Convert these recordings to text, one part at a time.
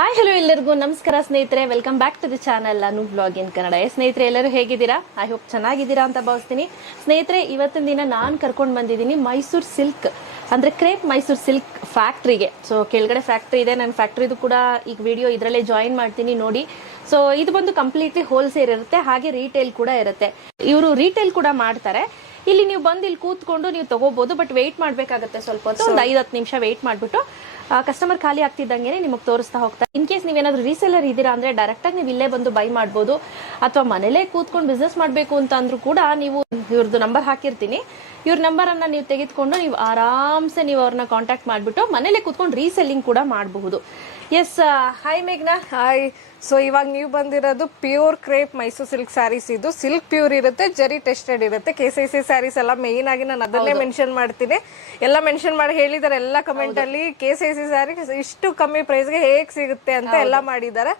Hi hello ಎಲ್ಲರಿಗೂ ನಮಸ್ಕಾರ ಸ್ನೇಹಿತರೆ, welcome back to the channel Anu blog in Kannada. ಸ್ನೇಹಿತರೆ ಎಲ್ಲರೂ ಹೇಗಿದ್ದೀರಾ? ಐ ಹೋಪ್ ಚೆನ್ನಾಗಿದ್ದೀರಾ ಅಂತ ಭಾವಿಸ್ತೀನಿ. ಸ್ನೇಹಿತರೆ ಇವತ್ತಿನ ದಿನ ನಾನು ಕರ್ಕೊಂಡು ಬಂದಿದ್ದೀನಿ ಮೈಸೂರು ಸಿಲ್ಕ್ ಅಂದರೆ ಕ್ರೇಪ್ ಮೈಸೂರು ಸಿಲ್ಕ್ ಫ್ಯಾಕ್ಟ್ರಿಗೆ. ಸೊ ಕೆಳಗಡೆ ಫ್ಯಾಕ್ಟ್ರಿ ಇದೆ, ನಾನು ಫ್ಯಾಕ್ಟ್ರಿದು ಕೂಡ ಈಗ ವಿಡಿಯೋ ಇದರಲ್ಲೇ ಜಾಯಿನ್ ಮಾಡ್ತೀನಿ ನೋಡಿ. ಸೊ ಇದು ಬಂದು ಕಂಪ್ಲೀಟ್ಲಿ ಹೋಲ್ಸೇಲ್ ಇರುತ್ತೆ, ಹಾಗೆ ರೀಟೇಲ್ ಕೂಡ ಇರುತ್ತೆ. ಇವರು ರೀಟೇಲ್ ಕೂಡ ಮಾಡ್ತಾರೆ. ಇಲ್ಲಿ ನೀವು ಬಂದು ಇಲ್ಲಿ ಕೂತ್ಕೊಂಡು ನೀವು ತಗೋಬಹುದು, ಬಟ್ ವೆಯ್ಟ್ ಮಾಡಬೇಕಾಗುತ್ತೆ ಸ್ವಲ್ಪ ಹೊತ್ತು, ಒಂದು 5-10 ನಿಮಿಷ ವೆಯ್ಟ್ ಮಾಡಿಬಿಟ್ಟು ಕಸ್ಟಮರ್ ಖಾಲಿ ಆಗ್ತಿದ್ದಂಗೆ ನಿಮಗೆ ತೋರಿಸ್ತಾ ಹೋಗ್ತಾರೆ. ಇನ್ ಕೇಸ್ ನೀವೇನಾದ್ರೂ ರೀಸೇಲರ್ ಇದ್ದೀರಾ ಅಂದ್ರೆ ಡೈರೆಕ್ಟ್ ಆಗಿ ನೀವು ಇಲ್ಲೇ ಬಂದು ಬೈ ಮಾಡ್ಬೋದು, ಅಥವಾ ಮನೇಲೇ ಕೂತ್ಕೊಂಡು ಬಿಸ್ನೆಸ್ ಮಾಡಬೇಕು ಅಂತ ಅಂದ್ರೂ ಕೂಡ ನೀವು ಇವ್ರದ್ದು ನಂಬರ್ ಹಾಕಿರ್ತೀನಿ, ಇವ್ರ ನಂಬರ್ ಅನ್ನ ನೀವು ತೆಗೆದುಕೊಂಡು ನೀವು ಆರಾಮ್ಸೆ ನೀವು ಅವ್ರನ್ನ ಕಾಂಟ್ಯಾಕ್ಟ್ ಮಾಡಿಬಿಟ್ಟು ಮನೇಲೆ ಕೂತ್ಕೊಂಡು ರೀಸೆಲ್ಲಿಂಗ್ ಕೂಡ ಮಾಡಬಹುದು. ಎಸ್, ಹಾಯ್ ಮೇಘ್ನಾ. ಹಾಯ್. ಸೊ ಇವಾಗ ನೀವು ಬಂದಿರೋದು pure crepe Mysore silk sarees. ಇದು ಸಿಲ್ಕ್ ಪ್ಯೂರ್ ಇರುತ್ತೆ, ಜರಿ ಟೆಸ್ಟೆಡ್ ಇರುತ್ತೆ. KCC ಸ್ಯಾರೀಸ್ ಎಲ್ಲ ಮೇನ್ ಆಗಿ ನಾನು ಅದನ್ನೇ ಮೆನ್ಷನ್ ಮಾಡ್ತೀನಿ. ಎಲ್ಲ ಮೆನ್ಷನ್ ಮಾಡಿ ಹೇಳಿದ್ದಾರೆ ಎಲ್ಲ ಕಮೆಂಟ್ ಅಲ್ಲಿ, KCC ಸ್ಯಾರಿ ಇಷ್ಟು ಕಮ್ಮಿ ಪ್ರೈಸ್ಗೆ ಹೇಗೆ ಸಿಗುತ್ತೆ ಅಂತ ಎಲ್ಲ ಮಾಡಿದ್ದಾರೆ.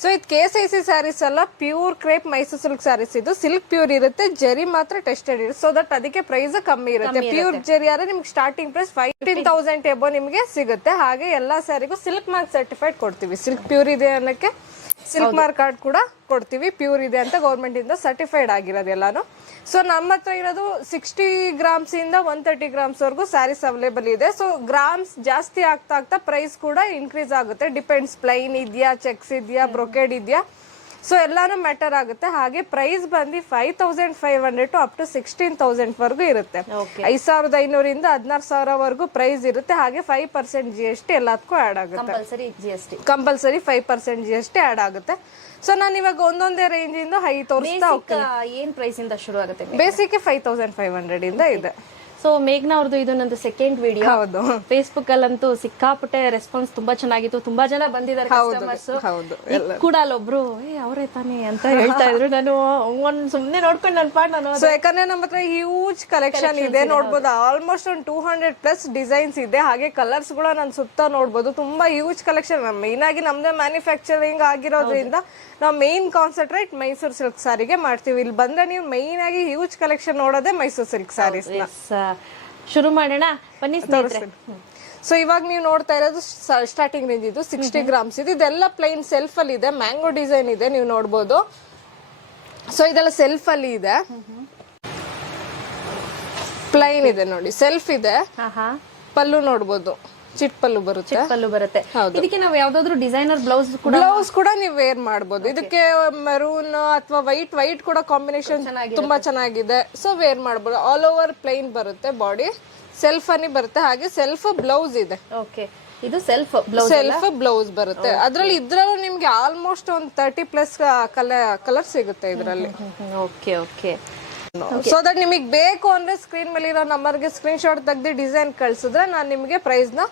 ಸೊ ಇದು KCC ಸ್ಯಾರೀಸ್ ಅಲ್ಲ, pure crepe Mysore silk sarees. ಇದು ಸಿಲ್ಕ್ ಪ್ಯೂರ್ ಇರುತ್ತೆ, ಜರಿ ಮಾತ್ರ ಟೆಸ್ಟೆಡ್ ಇರುತ್ತೆ. ಸೊ ದಟ್ ಅದಕ್ಕೆ ಪ್ರೈಸ್ ಕಮ್ಮಿ ಇರುತ್ತೆ. ಪ್ಯೂರ್ ಜರಿ ಆದ್ರೆ ನಿಮ್ಗೆ ಸ್ಟಾರ್ಟಿಂಗ್ ಪ್ರೈಸ್ 15,000 ಎಬೋ ನಿಮಗೆ ಸಿಗುತ್ತೆ. ಹಾಗೆ ಎಲ್ಲಾ ಸ್ಯಾರಿಗೂ ಸಿಲ್ಕ್ ಮಾರ್ಕ್ ಸರ್ಟಿಫೈಡ್ ಕೊಡ್ತೀವಿ. ಸಿಲ್ಕ್ ಪ್ಯೂರ್ ಇದೆ ಅನ್ನಕ್ಕೆ ಸಿಲ್ಕ್ ಮಾರ್ಕ್ ಕಾರ್ಡ್ ಕೂಡ ಕೊಡ್ತೀವಿ, ಪ್ಯೂರ್ ಇದೆ ಅಂತ ಗೌರ್ಮೆಂಟ್ ಇಂದ ಸರ್ಟಿಫೈಡ್ ಆಗಿರೋದು ಎಲ್ಲಾನು. ಸೊ ನಮ್ಮ ಹತ್ರ ಇರೋದು 60 ಗ್ರಾಮ್ಸ್ ಇಂದ 130 ಗ್ರಾಮ್ಸ್ ವರೆಗೂ ಸ್ಯಾರೀಸ್ ಅವೈಲೇಬಲ್ ಇದೆ. ಸೊ ಗ್ರಾಮ್ಸ್ ಜಾಸ್ತಿ ಆಗ್ತಾ ಆಗ್ತಾ ಪ್ರೈಸ್ ಕೂಡ ಇನ್ಕ್ರೀಸ್ ಆಗುತ್ತೆ. ಡಿಪೆಂಡ್ಸ್, ಪ್ಲೈನ್ ಇದೆಯಾ, ಚೆಕ್ಸ್ ಇದೆಯಾ, ಬ್ರೊಕೆಡ್ ಇದೆಯಾ, ಸೊ ಎಲ್ಲಾನು ಮ್ಯಾಟರ್ ಆಗುತ್ತೆ. ಹಾಗೆ ಪ್ರೈಸ್ ಬಂದು 5,500 ಟು ಅಪ್ ಟು 16,000 ವರೆಗೂ ಇರುತ್ತೆ. 5,500 ಇಂದ 16,000 ವರೆಗೂ ಪ್ರೈಸ್ ಇರುತ್ತೆ. ಹಾಗೆ 5% GST ಎಲ್ಲದಕ್ಕೂ ಆಡ್ ಆಗುತ್ತೆ. ಕಂಪಲ್ಸರಿ 5% GST ಆಡ್ ಆಗುತ್ತೆ. ಸೊ ನಾನು ಇವಾಗ ಒಂದೊಂದೇ ರೇಂಜ್ ಇಂದ ಹೈ ತೋರಿಸ್ತಾ ಹೋಗ್ತೀನಿ. ಏನ್ ಪ್ರೈಸ್ ಇಂದ ಶುರು ಆಗುತ್ತೆ? ಬೇಸಿಕ್ 5,500 ಇಂದ ಇದೆ. ಸೊ ಮೇಘ್ನಾ ಅವ್ರದ್ದು ಇದು ನಂದು ಸೆಕೆಂಡ್ ವಿಡಿಯೋ. ಹೌದು, ಫೇಸ್ಬುಕ್ ಅಲ್ಲಂತೂ ಸಿಕ್ಕಾಪಟ್ಟೆ ರೆಸ್ಪಾನ್ಸ್ ತುಂಬಾ ಚೆನ್ನಾಗಿತ್ತು, ತುಂಬಾ ಜನ ಬಂದಿದ್ದಾರೆ ಕಸ್ಟಮರ್ಸ್ ಕೂಡ. ಅಲ್ಲೊಬ್ರು ಅವರೇ ತಾನೇ ಅಂತ ಹೇಳ್ತಾ ಇದ್ರು. ನಾನು ಸುಮ್ನೆ ನೋಡ್ಕೊಂಡು ನನ್ನ ಪಾಡ್ ನಾನು. ಸೊ ಯಾಕಂದ್ರೆ ನಮ್ಮ ಹತ್ರ ಹ್ಯೂಜ್ ಕಲೆಕ್ಷನ್ ಇದೆ, ನೋಡ್ಬೋದು. ಆಲ್ಮೋಸ್ಟ್ ಒಂದು 200+ ಡಿಸೈನ್ಸ್ ಇದೆ. ಹಾಗೆ ಕಲರ್ಸ್ ಕೂಡ ನಾನು ಸುತ್ತ ನೋಡ್ಬೋದು. ತುಂಬಾ ಹ್ಯೂಜ್ ಕಲೆಕ್ಷನ್. ಮೇನ್ ಆಗಿ ನಮ್ದೇ ಮ್ಯಾನುಫ್ಯಾಕ್ಚರಿಂಗ್ ಆಗಿರೋದ್ರಿಂದ ನಾವು ಮೇನ್ ಕಾನ್ಸಂಟ್ರೇಟ್ ಮೈಸೂರು ಸಿಲ್ಕ್ ಸಾರಿಗೆ ಮಾಡ್ತೀವಿ. ಇಲ್ಲಿ ಬಂದ್ರೆ ನೀವು ಮೇನ್ ಆಗಿ ಹ್ಯೂಜ್ ಕಲೆಕ್ಷನ್ ನೋಡೋದೇ ಮೈಸೂರು ಸಿಲ್ಕ್ ಸಾರೀಸ್. ಶುರು ಮಾಡೋಣ ಬನ್ನಿ ಸ್ನೇಹಿತರೆ. ಸೊ ಇವಾಗ ನೀವು ನೋಡ್ತಾ ಇರೋದು ಸ್ಟಾರ್ಟಿಂಗ್ ರೇಂಜ್ ಇದು 60 ಗ್ರಾಮ್ಸ್ ಇದು. ಇದೆಲ್ಲ ಪ್ಲೈನ್ ಸೆಲ್ಫ್ ಅಲ್ಲಿ ಇದೆ, ಮ್ಯಾಂಗೋ ಡಿಸೈನ್ ಇದೆ, ನೀವು ನೋಡ್ಬೋದು. ಸೊ ಇದೆಲ್ಲ ಸೆಲ್ಫ್ ಅಲ್ಲಿ ಇದೆ, ಪ್ಲೈನ್ ಇದೆ ನೋಡಿ, ಸೆಲ್ಫ್ ಇದೆ. ಪಲ್ಲು ನೋಡ್ಬೋದು, ಚಿಟ್ ಪಲ್ಲು ಬರುತ್ತೆ. ಇದಕ್ಕೆ ನಾವು ಯಾವ್ದಾದ್ರು ಡಿಸೈನರ್ ಬ್ಲೌಸ್ ಕೂಡ ನೀವು ವೇರ್ ಮಾಡಬಹುದು. ಇದಕ್ಕೆ ಮೆರೂನ್ ಅಥವಾ ವೈಟ್ ಕೂಡ ಕಾಂಬಿನೇಷನ್ ತುಂಬಾ ಚೆನ್ನಾಗಿದೆ. ಸೊ ವೇರ್ ಮಾಡಬಹುದು. ಆಲ್ ಓವರ್ ಪ್ಲೈನ್ ಬರುತ್ತೆ, ಬಾಡಿ ಸೆಲ್ಫ್ ಅನ್ನಿ ಬರುತ್ತೆ. ಹಾಗೆ ಸೆಲ್ಫ್ ಬ್ಲೌಸ್ ಇದೆ. ಓಕೆ, ಇದು ಸೆಲ್ಫ್ ಬ್ಲೌಸ್ ಬರುತ್ತೆ. ಅದ್ರಲ್ಲಿ ಇದ್ರಲ್ಲೂ ನಿಮ್ಗೆ ಆಲ್ಮೋಸ್ಟ್ ಒಂದು 30+ ಕಲರ್ ಸಿಗುತ್ತೆ ಇದರಲ್ಲಿ. ಓಕೆ. ಸೊ ದಟ್ ನಿಮಗೆ ಬೇಕು ಅಂದ್ರೆ ಸ್ಕ್ರೀನ್ ಮೇಲೆ ಇರೋ ನಂಬರ್ಗೆ ಸ್ಕ್ರೀನ್ ಶಾಟ್ ತೆಗೆದು ಡಿಸೈನ್ ಕಳ್ಸಿದ್ರೆ ನಾನು ನಿಮಗೆ ಪ್ರೈಸ್ ನ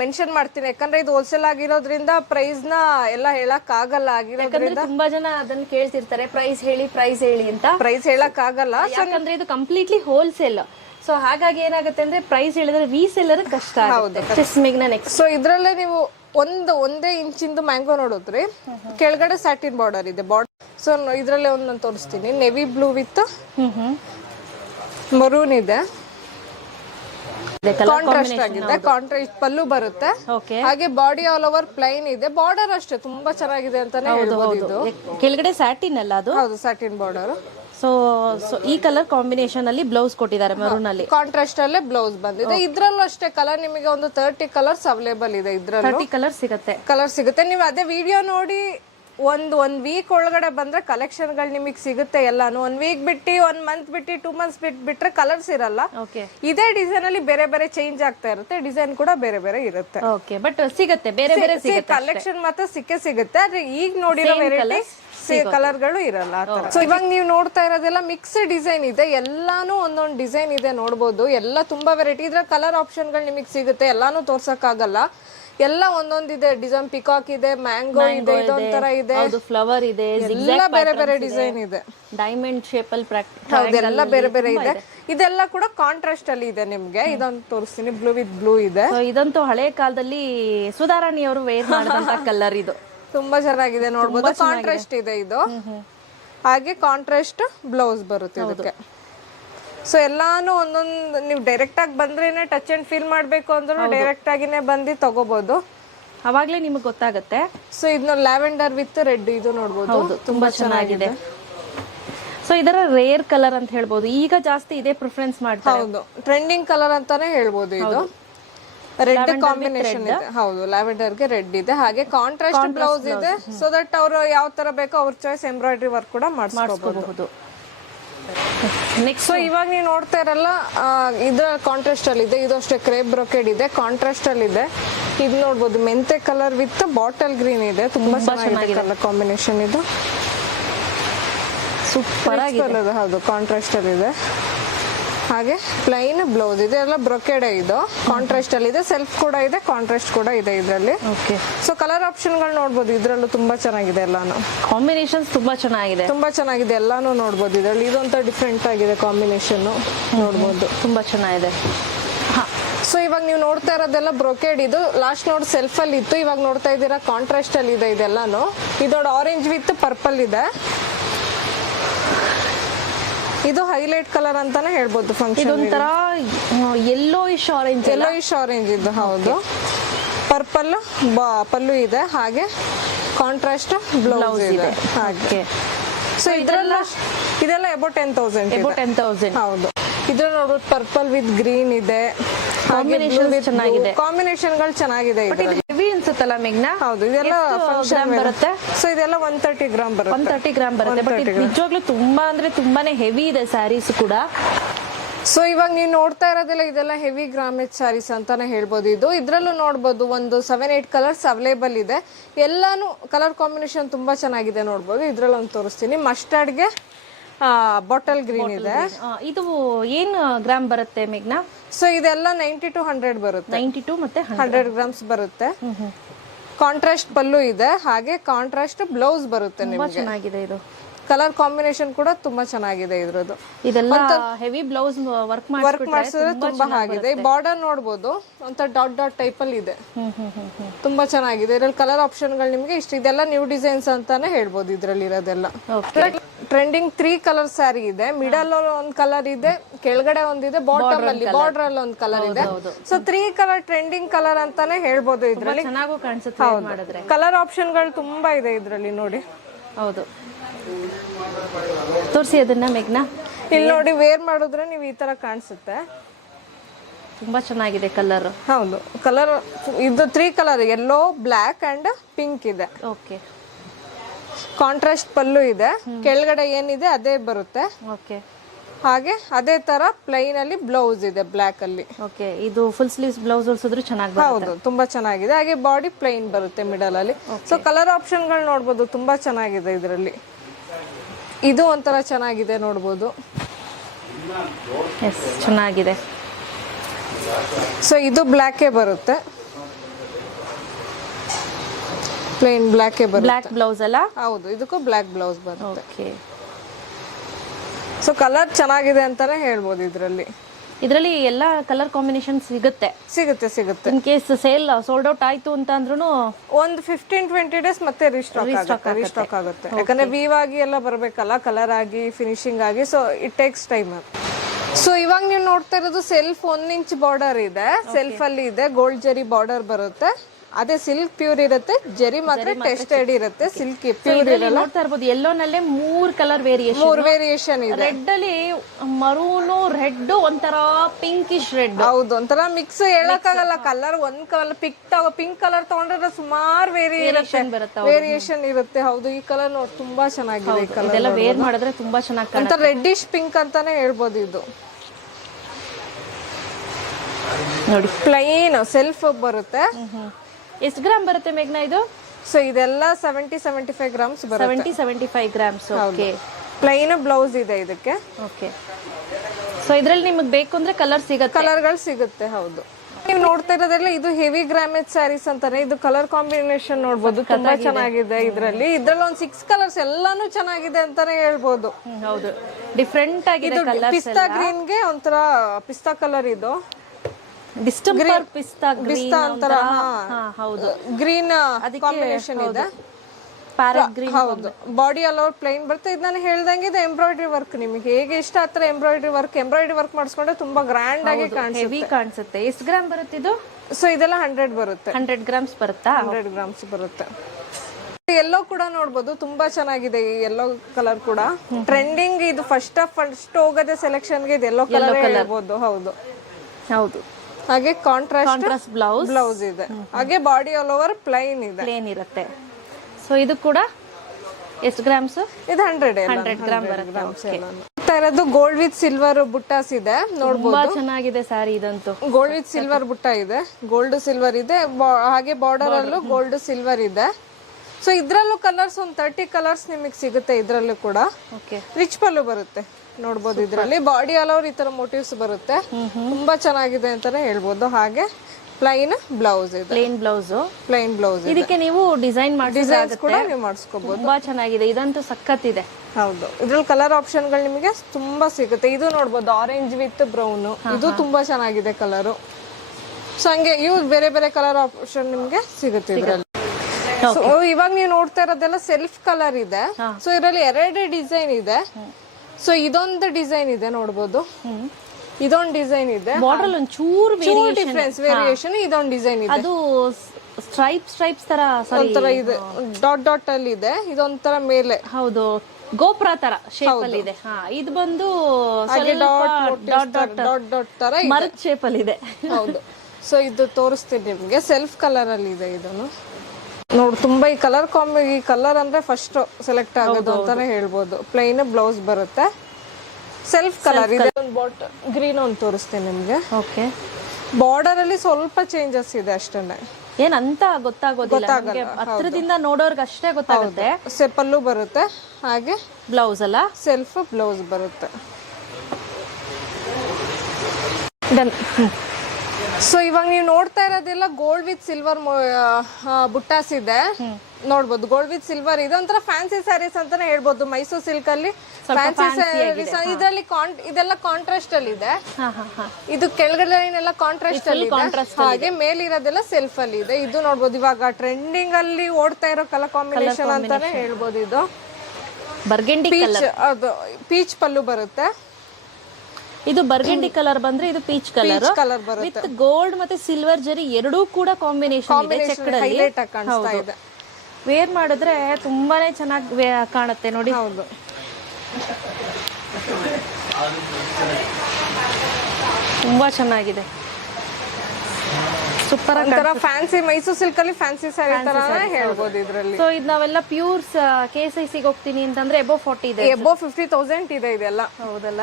ಮೆನ್ಷನ್ ಮಾಡ್ತೀನಿ. ಯಾಕಂದ್ರೆ ಇದು ಹೋಲ್ಸೇಲ್ ಆಗಿರೋದ್ರಿಂದ ಪ್ರೈಸ್ ನ ಎಲ್ಲ ಹೇಳಕ್ ಆಗಲ್ಲ. ಆಗಿರೋದ್ರಿಂದ ತುಂಬಾ ಜನ ಅದನ್ನ ಕೇಳ್ತಿರ್ತಾರೆ, ಪ್ರೈಸ್ ಹೇಳಿ ಅಂತ. ಪ್ರೈಸ್ ಹೇಳಕ್ ಆಗಲ್ಲ, ಯಾಕಂದ್ರೆ ಇದು ಕಂಪ್ಲೀಟ್ಲಿ ಹೋಲ್ಸೇಲ್. ಸೊ ಹಾಗಾಗಿ ಏನಾಗುತ್ತೆ ಅಂದ್ರೆ ಪ್ರೈಸ್ ಹೇಳಿದ್ರೆ ರೀಸೆಲ್ಲರ್ ಕಷ್ಟ ಆಗುತ್ತೆ. ಸೊ ಇದ್ರಲ್ಲೇ ನೀವು ಒಂದೇ ಇಂಚಿಂದು ಮ್ಯಾಂಗೋ ನೋಡಿದ್ರಿ, ಕೆಳಗಡೆ ಸ್ಯಾಟಿನ್ ಬಾರ್ಡರ್ ಇದೆ. ಸೊ ಇದ್ರಲ್ಲೇ ನಾನು ತೋರಿಸ್ತೀನಿ. ನೆವಿ ಬ್ಲೂ ವಿತ್ ಮರೂನ್ ಇದೆ, ಕಾಂಟ್ರಾಸ್ಟ್ ಆಗಿದೆ. ಕಾಂಟ್ರಾಸ್ಟ್ ಪಲ್ಲು ಬರುತ್ತೆ. ಹಾಗೆ ಬಾಡಿ ಆಲ್ ಓವರ್ ಪ್ಲೈನ್ ಇದೆ. ಬಾರ್ಡರ್ ಅಷ್ಟೇ ತುಂಬಾ ಚೆನ್ನಾಗಿದೆ ಅಂತಾನೆ ಹೇಳ್ಬೋದು. ಇದು ಕೆಳಗಡೆ ಸ್ಯಾಟಿನ್ ಅಲ್ಲ, ಅದು ಹೌದು ಸ್ಯಾಟಿನ್ ಬಾರ್ಡರ್. ಸೊ ಈ ಕಲರ್ ಕಾಂಬಿನೇಷನ್ ಅಲ್ಲಿ ಬ್ಲೌಸ್ ಕೊಟ್ಟಿದ್ದಾರೆ, ಮರೂನ್ ಅಲ್ಲಿ ಕಾಂಟ್ರಾಸ್ಟ್ ಅಲ್ಲೇ ಬ್ಲೌಸ್ ಬಂದಿದೆ. ಇದ್ರಲ್ಲೂ ಅಷ್ಟೇ ಕಲರ್ ನಿಮಗೆ ಒಂದು 30 ಕಲರ್ಸ್ ಅವೈಲೇಬಲ್ ಇದೆ. ಇದ್ರಲ್ಲಿ 30 ಕಲರ್ ಸಿಗುತ್ತೆ. ನೀವು ಅದೇ ವಿಡಿಯೋ ನೋಡಿ ಒಂದ್ ವೀಕ್ ಒಳಗಡೆ ಬಂದ್ರೆ ಕಲೆಕ್ಷನ್ ಗಳು ನಿಮಗೆ ಸಿಗುತ್ತೆ ಎಲ್ಲಾನು. 1 ವೀಕ್ ಬಿಟ್ಟು 1 ಮಂತ್ ಬಿಟ್ಟು 2 ಮಂತ್ಸ್ ಬಿಟ್ರೆ ಕಲರ್ಸ್ ಇರಲ್ಲ. ಇದೇ ಡಿಸೈನ್ ಅಲ್ಲಿ ಬೇರೆ ಚೇಂಜ್ ಆಗ್ತಾ ಇರುತ್ತೆ. ಡಿಸೈನ್ ಕೂಡ ಬೇರೆ ಇರುತ್ತೆ. ಬಟ್ ಸಿಗುತ್ತೆ, ಬೇರೆ ಕಲೆಕ್ಷನ್ ಮಾತ್ರ ಸಿಗುತ್ತೆ. ಆದ್ರೆ ಈಗ ನೋಡಿರೋ ವೆರೈಟಿ ಕಲರ್ ಗಳು ಇರಲ್ಲ. ಸೊ ಇವಾಗ ನೀವು ನೋಡ್ತಾ ಇರೋದೆಲ್ಲ ಮಿಕ್ಸ್ ಡಿಸೈನ್ ಇದೆ. ಎಲ್ಲಾನು ಒಂದೊಂದು ಡಿಸೈನ್ ಇದೆ, ನೋಡ್ಬೋದು. ಎಲ್ಲ ತುಂಬಾ ವೆರೈಟಿ. ಇದ್ರ ಕಲರ್ ಆಪ್ಷನ್ ಗಳು ನಿಮಗೆ ಸಿಗುತ್ತೆ. ಎಲ್ಲಾನು ತೋರ್ಸಕ್ ಆಗಲ್ಲ, ಎಲ್ಲ ಒಂದೊಂದಿದೆ. ಡಿಸೈನ್ ಪಿಕಾಕ್ ಇದೆ, ಮ್ಯಾಂಗೋ ಇದೆ, ಇದೊಂಥರ ಇದೆ, ಫ್ಲವರ್ ಇದೆ, ಎಲ್ಲ ಬೇರೆ ಡಿಸೈನ್ ಇದೆ. ಡೈಮಂಡ್ ಶೇಪ್ ಅಲ್ಲಿ ಎಲ್ಲ ಬೇರೆ ಇದೆ. ಇದೆಲ್ಲ ಕೂಡ ಕಾಂಟ್ರಾಸ್ಟ್ ಅಲ್ಲಿ ಇದೆ ನಿಮ್ಗೆ. ಇದೊಂದು ತೋರಿಸ್ತೀನಿ, ಬ್ಲೂ ವಿತ್ ಬ್ಲೂ ಇದೆ. ಇದಂತೂ ಹಳೆ ಕಾಲದಲ್ಲಿ ಸುಧಾರಾಣಿ ಅವರು ವೇರ್ ಮಾಡಿದಂತ ಕಲರ್. ಇದು ತುಂಬಾ ಚೆನ್ನಾಗಿದೆ, ನೋಡ್ಬೋದು. ಕಾಂಟ್ರಾಸ್ಟ್ ಇದೆ ಇದು. ಹಾಗೆ ಕಾಂಟ್ರಾಸ್ಟ್ ಬ್ಲೌಸ್ ಬರುತ್ತೆ ಇದಕ್ಕೆ. ಸೊ ಎಲ್ಲಾನು ಒಂದೊಂದು ನೀವು ಡೈರೆಕ್ಟ್ ಆಗಿ ಬಂದ್ರೇನೆ ಟಚ್ ಅಂಡ್ ಫೀಲ್ ಮಾಡಬೇಕು ಅಂದ್ರೂ ಡೈರೆಕ್ಟ್ ಆಗಿನೇ ಬಂದು ತಗೋಬಹುದು. ಅವಾಗ್ಲೇ ನಿಮಗೆ ಗೊತ್ತಾಗುತ್ತೆ. ಸೊ ಇದನ್ನ ಲ್ಯಾವೆಂಡರ್ ವಿತ್ ರೆಡ್ ಇದು ನೋಡ್ಬೋದು. ಹೌದು, ತುಂಬಾ ಚೆನ್ನಾಗಿದೆ. ಸೊ ಇದರ ರೇರ್ ಕಲರ್ ಅಂತ ಹೇಳ್ಬೋದು. ಈಗ ಜಾಸ್ತಿ ಇದೇ ಪ್ರಿಫರೆನ್ಸ್ ಮಾಡ್ತಾರೆ. ಹೌದು, ಟ್ರೆಂಡಿಂಗ್ ಕಲರ್ ಅಂತಾನೆ ಹೇಳ್ಬೋದು. ಇದು ರೆಡ್ ಕಾಂಬಿನೇಷನ್ ಇದೆ. ಹೌದು, ಲ್ಯಾವೆಂಡರ್ ಗೆ ರೆಡ್ ಇದೆ. ಹಾಗೆ ಕಾಂಟ್ರಾಸ್ಟ್ ಬ್ಲೌಸ್ ಇದೆ. ಸೊ ದಟ್ ಅವರು ಯಾವ ತರ ಬೇಕೋ ಅವ್ರ ಚಾಯ್ಸ್ ಎಂಬ್ರಾಯ್ಡ್ರಿ ವರ್ಕ್ ಕೂಡ ಮಾಡಿಸ್ಕೋಬಹುದು. ನೆಕ್ಸ್ಟ್ ಇವಾಗ ನೀವು ನೋಡ್ತಾ ಇರಲ್ಲ, ಇದ್ರ ಕಾಂಟ್ರಾಸ್ಟ್ ಅಲ್ಲಿ ಇದೆ. ಇದು ಅಷ್ಟೇ ಕ್ರೇಪ್ ಬ್ರೊಕೆಡ್ ಇದೆ, ಕಾಂಟ್ರಾಸ್ಟ್ ಅಲ್ಲಿ ಇದೆ. ಇದು ನೋಡ್ಬೋದು ಮೆಂತೆ ಕಲರ್ ವಿತ್ ಬಾಟಲ್ ಗ್ರೀನ್ ಇದೆ. ತುಂಬಾ ಚೆನ್ನಾಗಿದೆ ಕಲರ್ ಕಾಂಬಿನೇಷನ್. ಇದು ಸೂಪರ್ ಆಗಿದೆ. ಹೌದು, ಕಾಂಟ್ರಾಸ್ಟ್ ಅಲ್ಲಿ ಇದೆ. ಹಾಗೆ ಪ್ಲೈನ್ ಬ್ಲೌಸ್ ಇದೆ. ಎಲ್ಲ ಬ್ರೊಕೆಡ್ ಇದು ಕಾಂಟ್ರಾಸ್ಟ್ ಅಲ್ಲಿ ಇದೆ. ಸೆಲ್ಫ್ ಕೂಡ ಇದೆ, ಕಾಂಟ್ರಾಸ್ಟ್ ಕೂಡ ಇದೆ ಇದರಲ್ಲಿ. ಓಕೆ. ಸೊ ಕಲರ್ ಆಪ್ಷನ್ ಗಳು ನೋಡ್ಬೋದು. ಇದ್ರಲ್ಲೂ ತುಂಬಾ ಚೆನ್ನಾಗಿದೆ. ಎಲ್ಲಾನು ಕಾಂಬಿನೇಷನ್ಸ್ ತುಂಬಾ ಚೆನ್ನಾಗಿದೆ. ತುಂಬಾ ಚೆನ್ನಾಗಿದೆ. ಎಲ್ಲಾನು ನೋಡ್ಬೋದು ಇದರಲ್ಲಿ. ಇದೊಂಥರ ಡಿಫ್ರೆಂಟ್ ಆಗಿದೆ ಕಾಂಬಿನೇಷನ್ ನೋಡ್ಬೋದು. ತುಂಬಾ ಚೆನ್ನಾಗಿದೆ. ಸೊ ಇವಾಗ ನೀವು ನೋಡ್ತಾ ಇರೋದೆಲ್ಲ ಬ್ರೊಕೆಡ್. ಇದು ಲಾಸ್ಟ್ ನೋಡ್ ಸೆಲ್ಫ್ ಅಲ್ಲಿ ಇತ್ತು, ಇವಾಗ ನೋಡ್ತಾ ಇದ್ದೀರಾ ಕಾಂಟ್ರಾಸ್ಟ್ ಅಲ್ಲಿ ಇದೆ ಇದೆಲ್ಲಾನು. ಇದೊಂದು ಆರೆಂಜ್ ವಿತ್ ಪರ್ಪಲ್ ಇದೆ. ಇದು ಹೈಲೈಟ್ ಕಲರ್ ಅಂತಾನೆ ಹೇಳ್ಬೋದು. ಫಂಕ್ಷನ್ ಇದೊಂಥರ ಯೆಲ್ಲೋಯಿಶ್ ಆರೆಂಜ್. ಯೆಲ್ಲೋಯಿಶ್ ಆರೆಂಜ್ ಇದು. ಹೌದು, ಪರ್ಪಲ್ ಪಲ್ಲು ಇದೆ. ಹಾಗೆ ಕಾಂಟ್ರಾಸ್ಟ್ ಬ್ಲೌಸ್ ಇದೆ. ಹಾಗೆ ಸೊ ಇದೆಲ್ಲ ಅಬೌಟ್ 10,000. ಹೌದು, ಇದ್ರ ನೋಡ್ಬೋದು ಪರ್ಪಲ್ ವಿತ್ ಗ್ರೀನ್ ಇದೆ. ಕಾಂಬಿನೇಷನ್ ಗಳು ಚೆನ್ನಾಗಿದೆ. ಹೆವಿ ಅನ್ಸುತ್ತಲ್ಲ ಮೇಘ್ನಾ? ಹೌದು, ಇದೆಲ್ಲ ಫಂಕ್ಷನ್ ಬರುತ್ತೆ. ಸೊ ಇದೆಲ್ಲ 130 ಗ್ರಾಮ್ ಬರುತ್ತೆ. 130 ಗ್ರಾಮ್ ಬರುತ್ತೆ. ಬಟ್ ನಿಜವಾಗ್ಲೂ ತುಂಬಾ ಅಂದ್ರೆ ತುಂಬಾನೇ ಹೆವಿ ಇದೆ ಸ್ಯಾರೀಸ್ ಕೂಡ. ಸೊ ಇವಾಗ ನೀವು ನೋಡ್ತಾ ಇರೋದಿಲ್ಲ, ಇದೆಲ್ಲ ಹೆವಿ ಗ್ರಾಮೇಜ್ ಸ್ಯಾರೀಸ್ ಅಂತಾನೆ ಹೇಳ್ಬೋದು. ಇದ್ರಲ್ಲೂ ನೋಡ್ಬೋದು ಒಂದು 7-8 ಕಲರ್ಸ್ ಅವೈಲೇಬಲ್ ಇದೆ. ಎಲ್ಲಾನು ಕಲರ್ ಕಾಂಬಿನೇಷನ್ ತುಂಬಾ ಚೆನ್ನಾಗಿದೆ ನೋಡ್ಬೋದು. ಇದ್ರಲ್ಲಿ ಒಂದು ತೋರಿಸ್ತೀನಿ. ಮಸ್ಟರ್ಡ್ಗೆ ಬಾಟಲ್ ಗ್ರೀನ್ ಇದೆ. ಇದು ಏನ್ ಗ್ರಾಮ್ ಬರುತ್ತೆ ಮೇಘ್ನಾ? ಸೊ ಇದೆಲ್ಲ 90 to 100 ಬರುತ್ತೆ. 92 ಮತ್ತೆ 100 ಗ್ರಾಮ್ಸ್ ಬರುತ್ತೆ. ಕಾಂಟ್ರಾಸ್ಟ್ ಪಲ್ಲು ಇದೆ. ಹಾಗೆ ಕಾಂಟ್ರಾಸ್ಟ್ ಬ್ಲೌಸ್ ಬರುತ್ತೆ ನಿಮಗೆ. ಚೆನ್ನಾಗಿದೆ. ಇದು ಕಲರ್ ಕಾಂಬಿನೇಷನ್ ಕೂಡ ತುಂಬಾ ಚೆನ್ನಾಗಿದೆ ಇದ್ರದ್ದು. ಇದೆಲ್ಲ ಹೆವಿ ಬ್ಲೌಸ್ ವರ್ಕ್ ಮಾಡಿಸಿದ್ರೆ ತುಂಬಾ ಆಗಿದೆ. ಈ ಬಾರ್ಡರ್ ನೋಡ್ಬೋದು, ಅಂತ ಡಾಟ್ ಡಾಟ್ ಟೈಪ್ ಅಲ್ಲಿ ಇದೆ. ತುಂಬಾ ಚೆನ್ನಾಗಿದೆ. ಇದ್ರಲ್ಲಿ ಕಲರ್ ಆಪ್ಷನ್ ಗಳು ನಿಮ್ಗೆ ಇಷ್ಟ. ಇದೆಲ್ಲ ನ್ಯೂ ಡಿಸೈನ್ಸ್ ಅಂತಾನೆ ಹೇಳ್ಬೋದು ಇದ್ರಲ್ಲಿ ಇರೋದೆಲ್ಲ. ಟ್ರೆಂಡಿಂಗ್ 3 ಕಲರ್ ಸ್ಯಾರಿ ಇದೆ. ಮಿಡಲ್ ಒಂದ್ ಕಲರ್ ಇದೆ, ಕೆಳಗಡೆ ಒಂದಿದೆ, ಬಾಟಮ್ ಅಲ್ಲಿ ಬಾರ್ಡರ್ ಅಲ್ಲಿ ಒಂದ್ ಕಲರ್ ಇದೆ. ಸೊ 3 ಕಲರ್ ಟ್ರೆಂಡಿಂಗ್ ಕಲರ್ ಅಂತಾನೆ ಹೇಳ್ಬೋದು ಇದ್ರಲ್ಲಿ. ಚೆನ್ನಾಗೂ ಕಾಣಿಸುತ್ತೆ. ಕಲರ್ ಆಪ್ಷನ್ ಗಳು ತುಂಬಾ ಇದೆ ಇದ್ರಲ್ಲಿ ನೋಡಿ. ಹೌದು, ತೋರಿಸಿ ಅದನ್ನ ಮೇಘ್ನಾ. ಇಲ್ಲಿ ನೋಡಿ, ವೇರ್ ಮಾಡಿದ್ರೆ ನೀವು ಈ ತರ ಕಾಣಿಸುತ್ತೆ. ತುಂಬಾ ಚೆನ್ನಾಗಿದೆ ಕಲರ್. ಹೌದು, ಕಲರ್ ಇದು 3 colour, yellow, black and pink ಇದೆ. ಓಕೆ. ಕಾಂಟ್ರಾಸ್ಟ್ ಪಲ್ಲು ಇದೆ. ಕೆಳಗಡೆ ಏನಿದೆ ಅದೇ ಬರುತ್ತೆ. ಓಕೆ. ಹಾಗೆ ಅದೇ ತರ ಪ್ಲೈನ್ ಅಲ್ಲಿ ಬ್ಲೌಸ್ ಇದೆ ಬ್ಲಾಕ್ ಅಲ್ಲಿ. ಓಕೆ. ಇದು ಫುಲ್ ಸ್ಲೀವ್ಸ್ ಬ್ಲೌಸ್ ಹೊಲ್ಸಿದ್ರು ಚೆನ್ನಾಗಿ ಬರುತ್ತೆ. ಹೌದು, ತುಂಬಾ ಚೆನ್ನಾಗಿದೆ. ಹಾಗೆ ಬಾಡಿ ಪ್ಲೈನ್ ಬರುತ್ತೆ ಮಿಡಲ್ ಅಲ್ಲಿ. ಸೊ ಕಲರ್ ಆಪ್ಷನ್ ಗಳು ನೋಡ್ಬೋದು, ತುಂಬಾ ಚೆನ್ನಾಗಿದೆ ಇದರಲ್ಲಿ. ಇದು ಒಂಥರ ಚೆನ್ನಾಗಿದೆ ನೋಡ್ಬೋದು. ಎಸ್, ಚೆನ್ನಾಗಿದೆ. ಸೊ ಇದು ಬ್ಲ್ಯಾಕೇ ಬರುತ್ತೆ, ಪ್ಲೇನ್ ಬ್ಲ್ಯಾಕೇ ಬರುತ್ತೆ. ಬ್ಲ್ಯಾಕ್ ಬ್ಲೌಸ್ ಅಲ್ಲ? ಹೌದು, ಇದಕ್ಕೂ ಬ್ಲ್ಯಾಕ್ ಬ್ಲೌಸ್ ಬರುತ್ತೆ. ಓಕೆ. ಸೊ ಕಲರ್ ಚೆನ್ನಾಗಿದೆ ಅಂತಾನೆ ಹೇಳ್ಬೋದು ಇದರಲ್ಲಿ. ಇದರಲ್ಲಿ ಎಲ್ಲ ಕಲರ್ ಕಾಂಬಿನೇಷನ್ ಸಿಗುತ್ತೆ. ಸಿಗುತ್ತೆ in case sale sold out ಆಯ್ತು ಅಂತ ಅಂದ್ರೂ ಒಂದು 15-20 ಡೇಸ್ ಮತ್ತೆ ರೀಸ್ಟಾಕ್ ಆಗುತ್ತೆ. ಯಾಕಂದ್ರೆ ವೀವ್ ಆಗಿ ಎಲ್ಲ ಬರ್ಬೇಕಲ್ಲ, ಕಲರ್ ಆಗಿ ಫಿನಿಶಿಂಗ್ ಆಗಿ. So it takes time. So ಇವಾಗ ನೀವು ನೋಡ್ತಾ ಇರೋದು ಸೆಲ್ಫ್ 1 ಇಂಚ್ ಬಾರ್ಡರ್ ಇದೆ. ಸೆಲ್ಫ್ ಅಲ್ಲಿ ಇದೆ, ಗೋಲ್ಡ್ ಜರಿ ಬಾರ್ಡರ್ ಬರುತ್ತೆ. ಅದೇ ಸಿಲ್ಕ್ ಪ್ಯೂರ್ ಇರುತ್ತೆ, ಜರಿ ಮಾತ್ರ ಟೆಸ್ಟೆಡ್ ಇರುತ್ತೆ. ಸಿಲ್ಕ್ ಪ್ಯೂರ್ ಇರಲ್ಲ. ನೋಡ್ತಾ ಇರಬಹುದು, ಯೆಲ್ಲೋ ನಲ್ಲೇ 3 ಕಲರ್ ವೇರಿಯೇಷನ್. 3 ವೇರಿಯೇಷನ್ ಇದೆ. ರೆಡ್ ಅಲ್ಲಿ ಮರೂನು, ರೆಡ್, ಒಂಥರ ಪಿಂಕಿಶ್ ರೆಡ್. ಹೌದು, ಒಂಥರ ಮಿಕ್ಸ್ ಹೇಳಕ್ಕಾಗಲ್ಲ. ಕಲರ್ ಒಂದ್ ಕಲರ್ ಪಿಂಕ್ ಕಲರ್ ತಗೊಂಡ್ರೆ ಸುಮಾರು ವೇರಿಯೇಷನ್ ಇರುತ್ತೆ. ಹೌದು, ಈ ಕಲರ್ ನೋಡಿ ತುಂಬಾ ಚೆನ್ನಾಗಿದೆ. ಈ ಕಲರ್ ಇದೆಲ್ಲ ವೇರ್ ಮಾಡಿದ್ರೆ ತುಂಬಾ ಚೆನ್ನಾಗಿ ಕಾಣುತ್ತೆ. ರೆಡ್ಡಿಶ್ ಪಿಂಕ್ ಅಂತಾನೆ ಹೇಳ್ಬೋದು ಇದು. ನೋಡಿ, ಪ್ಲೈನ್ ಸೆಲ್ಫ್ ಬರುತ್ತೆ. ಎಷ್ಟು ಗ್ರಾಮ್ ಬರುತ್ತೆ ಮೇಘ್ನಾ ಇದು? ಸೊ ಇದೆಲ್ಲ 70-75 ಗ್ರಾಮ್ಸ್ ಬರುತ್ತೆ. 70-75 ಗ್ರಾಮ್ಸ್. ಓಕೆ. ಪ್ಲೈನ್ ಬ್ಲೌಸ್ ಇದೆ ಇದಕ್ಕೆ. ಓಕೆ. ಸೊ ಇದ್ರಲ್ಲಿ ನಿಮಗೆ ಬೇಕು ಅಂದ್ರೆ ಕಲರ್ ಸಿಗುತ್ತೆ, ಕಲರ್ಗಳು ಸಿಗುತ್ತೆ. ಹೌದು, ನೀವು ನೋಡ್ತಾ ಇರೋದೆಲ್ಲ ಇದು ಹೆವಿ ಗ್ರಾಮೇಜ್ ಸ್ಯಾರೀಸ್ ಅಂತಾನೆ. ಇದು ಕಲರ್ ಕಾಂಬಿನೇಷನ್ ನೋಡ್ಬೋದು, ತುಂಬಾ ಚೆನ್ನಾಗಿದೆ ಇದರಲ್ಲಿ. ಇದ್ರಲ್ಲಿ ಒಂದು 6 ಕಲರ್ಸ್ ಎಲ್ಲಾನು ಚೆನ್ನಾಗಿದೆ ಅಂತಾನೆ ಹೇಳ್ಬೋದು. ಹೌದು, ಡಿಫ್ರೆಂಟ್ ಆಗಿದೆ ಕಲರ್ಸ್. ಪಿಸ್ತಾ ಗ್ರೀನ್ ಗೆ ಒಂಥರ ಪಿಸ್ತಾ ಕಲರ್ ಇದು. ಡಿಸ್ಟಂಪರ್ ಪಿಸ್ತಾ ಅಂತರ. ಹೌದು, ಗ್ರೀನ್ ಕಾಂಬಿನೇಷನ್ ಇದೆ. Parrot green. ಹೌದು, ಬಾಡಿ ಆಲ್ ಓವರ್ ಪ್ಲೈನ್ ಬರುತ್ತೆ. ಇದು ನಾನು ಹೇಳ್ದಂಗೆ ಇದು ಎಂಬ್ರಾಯ್ಡ್ರಿ ವರ್ಕ್. ನಿಮಗೆ ಹೇಗೆ ಇಷ್ಟ ಆತರ ಎಂಬ್ರಾಯ್ಡ್ರಿ ವರ್ಕ್ ಮಾಡಿಸ್ಕೊಂಡ್ರೆ ತುಂಬಾ ಗ್ರ್ಯಾಂಡ್ ಆಗಿ ಹೆವಿ ಕಾಣಿಸುತ್ತೆ. ಎಷ್ಟು ಗ್ರಾಮ್ ಬರುತ್ತೆ ಇದು? ಸೊ ಇದೆಲ್ಲ 100 ಬರುತ್ತೆ, 100 ಗ್ರಾಮ್ಸ್ ಬರುತ್ತಾ? 100 ಗ್ರಾಮ್ಸ್ ಬರುತ್ತೆ. ಎಲ್ಲೋ ಕೂಡ ನೋಡ್ಬೋದು, ತುಂಬಾ ಚೆನ್ನಾಗಿದೆ ಈ ಎಲ್ಲೋ ಕಲರ್ ಕೂಡ. ಟ್ರೆಂಡಿಂಗ್ ಇದು ಫಸ್ಟ್ ಹೋಗೋದೇ ಸೆಲೆಕ್ಷನ್ಗೆ ಇದು ಎಲ್ಲೋ ಕಲರ್ ಹೇಳ್ಬೋದು. ಹೌದು ಹೌದು. ಹಾಗೆ ಕಾಂಟ್ರಾಸ್ಟ್ ಬ್ಲೌಸ್ ಇದೆ. ಹಾಗೆ ಬಾಡಿ ಆಲ್ ಓವರ್ ಪ್ಲೈನ್ ಇರುತ್ತೆ. ಸೊ ಇದು ಕೂಡ ಎಷ್ಟು ಗ್ರಾಮ್ಸ್? ಇದು 100 ಗ್ರಾಮ್ ಬರುತ್ತೆ. ಇರೋದು ಗೋಲ್ಡ್ ವಿತ್ ಸಿಲ್ವರ್ ಬುಟ್ಟಾಸ್ ಇದೆ ನೋಡ್ಬೋದು. ತುಂಬಾ ಚೆನ್ನಾಗಿದೆ ಸ್ಯಾರಿ ಇದಂತೂ. ಗೋಲ್ಡ್ ವಿತ್ ಸಿಲ್ವರ್ ಬುಟ್ಟ ಇದೆ, ಗೋಲ್ಡ್ ಸಿಲ್ವರ್ ಇದೆ, ಹಾಗೆ ಬಾರ್ಡರ್ ಅಲ್ಲೂ ಗೋಲ್ಡ್ ಸಿಲ್ವರ್ ಇದೆ. ಸೊ ಇದ್ರಲ್ಲೂ ಕಲರ್ಸ್ ಒಂದು 30 ಕಲರ್ಸ್ ನಿಮಗೆ ಸಿಗುತ್ತೆ. ಇದ್ರಲ್ಲೂ ಕೂಡ ರಿಚ್ ಪಲ್ಲು ಬರುತ್ತೆ ನೋಡ್ಬೋದು. ಇದ್ರಲ್ಲಿ ಬಾಡಿ ಆಲ್ ಓವರ್ ಈ ತರ ಮೋಟಿವ್ಸ್ ಬರುತ್ತೆ. ತುಂಬಾ ಚೆನ್ನಾಗಿದೆ ಅಂತಾನೆ ಹೇಳ್ಬೋದು. ಹಾಗೆ ಪ್ಲೈನ್ ಬ್ಲೌಸ್ ಇದೆ, ಪ್ಲೈನ್ ಬ್ಲೌಸ್. ಇದಕ್ಕೆ ನೀವು ಡಿಸೈನ್ ಕೂಡ ನೀವು ಮಾಡಿಸ್ಕೋಬಹುದು. ತುಂಬಾ ಚೆನ್ನಾಗಿದೆ, ಇದಂತೂ ಸಖತ್ ಇದೆ. ಹೌದು, ಇದ್ರಲ್ಲಿ ಕಲರ್ ಆಪ್ಷನ್ಗಳು ನಿಮಗೆ ತುಂಬಾ ಸಿಗುತ್ತೆ. ಇದು ನೋಡ್ಬೋದು ಆರೆಂಜ್ ವಿತ್ ಬ್ರೌನ್, ಇದು ತುಂಬಾ ಚೆನ್ನಾಗಿದೆ ಕಲರು. ಸೊ ಹಂಗೆ ಇವು ಬೇರೆ ಬೇರೆ ಕಲರ್ ಆಪ್ಷನ್ ನಿಮ್ಗೆ ಸಿಗುತ್ತೆ ಇದ್ರಲ್ಲಿ. ಸೊ ಇವಾಗ ನೀವು ನೋಡ್ತಾ ಇರೋದೆಲ್ಲ ಸೆಲ್ಫ್ ಕಲರ್ ಇದೆ. ಸೊ ಇದರಲ್ಲಿ 2 ಡಿಸೈನ್ ಇದೆ. ಸೊ ಇದೊಂದು ಡಿಸೈನ್ ಇದೆ ನೋಡ್ಬೋದು, ಇದೊಂದು ಡಿಸೈನ್ ಇದೆ. ಬಾರ್ಡರ್ ಒಂಚೂರು ಡಿಫರೆನ್ಸ್ ವೇರಿಯೇಷನ್. ಇದೊಂದು ಡಿಸೈನ್ ಇದೆ, ಅದು ಸ್ಟ್ರೈಪ್ಸ್ ತರ ಒಂಥರ ಇದೆ, ಡಾಟ್ ಅಲ್ಲಿ ಇದೆ. ಇದೊಂಥರ ಮೇಲೆ ಹೌದು ಗೋಪುರ ತರ ಶೇಪ್ ಅಲ್ಲಿ ಇದೆ. ಇದು ಬಂದು ಡಾಟ್ ತರ ಮರದ ಶೇಪ್ ಅಲ್ಲಿ ಇದೆ. ಹೌದು. ಸೊ ಇದು ತೋರಿಸ್ತೀನಿ ನಿಮ್ಗೆ, ಸೆಲ್ಫ್ ಕಲರ್ ಅಲ್ಲಿ ಇದೆ. ಇದನ್ನು ನೋಡಿ, ತುಂಬಾ ಈ ಕಲರ್ ಅಂದ್ರೆ ಫಸ್ಟ್ ಸೆಲೆಕ್ಟ್ ಆಗೋದು ಅಂತಾನೆ ಹೇಳ್ಬೋದು. ಪ್ಲೈನ್ ಬ್ಲೌಸ್ ಬರುತ್ತೆ, ಸೆಲ್ಫ್ ಕಲರ್ ಇದೆ. ಒಂದು ಗ್ರೀನ್ ಒಂದು ತೋರಿಸ್ತೀನಿ ನಿಮ್ಗೆ. ಓಕೆ, ಬಾರ್ಡರ್ ಅಲ್ಲಿ ಸ್ವಲ್ಪ ಚೇಂಜಸ್ ಇದೆ ಅಷ್ಟೇ, ಏನಂತ ಗೊತ್ತಾಗೋದಿಲ್ಲ. ಹತ್ರದಿಂದ ನೋಡೋರ್ಗೆ ಅಷ್ಟೇ ಗೊತ್ತಾಗುತ್ತೆ. ಪಲ್ಲು ಬರುತ್ತೆ, ಹಾಗೆ ಬ್ಲೌಸ್ ಅಲ್ಲ ಸೆಲ್ಫ್ ಬ್ಲೌಸ್ ಬರುತ್ತೆ. ಸೊ ಇವಾಗ ನೀವು ನೋಡ್ತಾ ಇರೋದೆಲ್ಲ ಗೋಲ್ಡ್ ವಿತ್ ಸಿಲ್ವರ್ ಬುಟ್ಟಾಸ್ ಇದೆ ನೋಡ್ಬೋದು. ಗೋಲ್ಡ್ ವಿತ್ ಸಿಲ್ವರ್ ಇದೆ, ಒಂಥರ ಫ್ಯಾನ್ಸಿ ಸ್ಯಾರೀಸ್ ಅಂತಾನೆ ಹೇಳ್ಬೋದು. ಮೈಸೂರು ಸಿಲ್ಕ್ ಅಲ್ಲಿ ಫ್ಯಾನ್ಸಿ ಸ್ಯಾರೀಸ್. ಇದರಲ್ಲಿ ಇದೆಲ್ಲ ಕಾಂಟ್ರಾಸ್ಟ್ ಅಲ್ಲಿ ಇದೆ. ಇದು ಕೆಳಗಡೆ ಎಲ್ಲ ಕಾಂಟ್ರಾಸ್ಟ್ ಅಲ್ಲಿ ಇದೆ, ಹಾಗೆ ಮೇಲಿರೋದೆಲ್ಲ ಸೆಲ್ಫ್ ಅಲ್ಲಿ ಇದೆ. ಇದು ನೋಡ್ಬೋದು, ಇವಾಗ ಟ್ರೆಂಡಿಂಗ್ ಅಲ್ಲಿ ಓಡ್ತಾ ಇರೋ ಕಲರ್ ಕಾಂಬಿನೇಷನ್ ಅಂತಾನೆ ಹೇಳ್ಬೋದು. ಇದು ಬರ್ಗೆಂಡಿ ಕಲರ್, ಅದು ಪೀಚ್ ಪಲ್ಲು ಬರುತ್ತೆ. ಇದು ಬರ್ಗೆಂಡಿ ಕಲರ್ ಬಂದ್ರೆ ಇದು ಪೀಚ್ ಕಲರ್ ಬರುತ್ತೆ. ವಿತ್ ಗೋಲ್ಡ್ ಮತ್ತೆ ಸಿಲ್ವರ್ ಜರಿ ಎರಡೂ ಕೂಡ ಕಾಂಬಿನೇಷನ್ ಇದೆ. ಚೆಕ್ಕಡಲ್ಲಿ ಕಾಣಿಸ್ತಾ ಇದೆ. ವೇರ್ ಮಾಡಿದ್ರೆ ತುಂಬಾನೇ ಚೆನ್ನಾಗಿ ಕಾಣುತ್ತೆ ನೋಡಿ. ಹೌದು, ತುಂಬಾ ಚೆನ್ನಾಗಿದೆ, ಸೂಪರ್ ಆಗಿ ಫ್ಯಾನ್ಸಿ ಮೈಸೂರು ಸಿಲ್ಕ್ ಅಲ್ಲಿ ಫ್ಯಾನ್ಸಿ ಸ್ಯಾರಿ ತರ ಹೇಳ್ಬೋದು ಇದ್ರಲ್ಲಿ. ಸೊ ಇದು ನಾವೆಲ್ಲ ಪ್ಯೂರ್ KSIC ಗೆ ಹೋಗ್ತೀನಿ ಅಂತಂದ್ರೆ ಎಬೋ 40 ಇದೆ, ಎಬೋ 50,000 ಇದೆ ಇದೆಲ್ಲ. ಹೌದಲ್ಲ,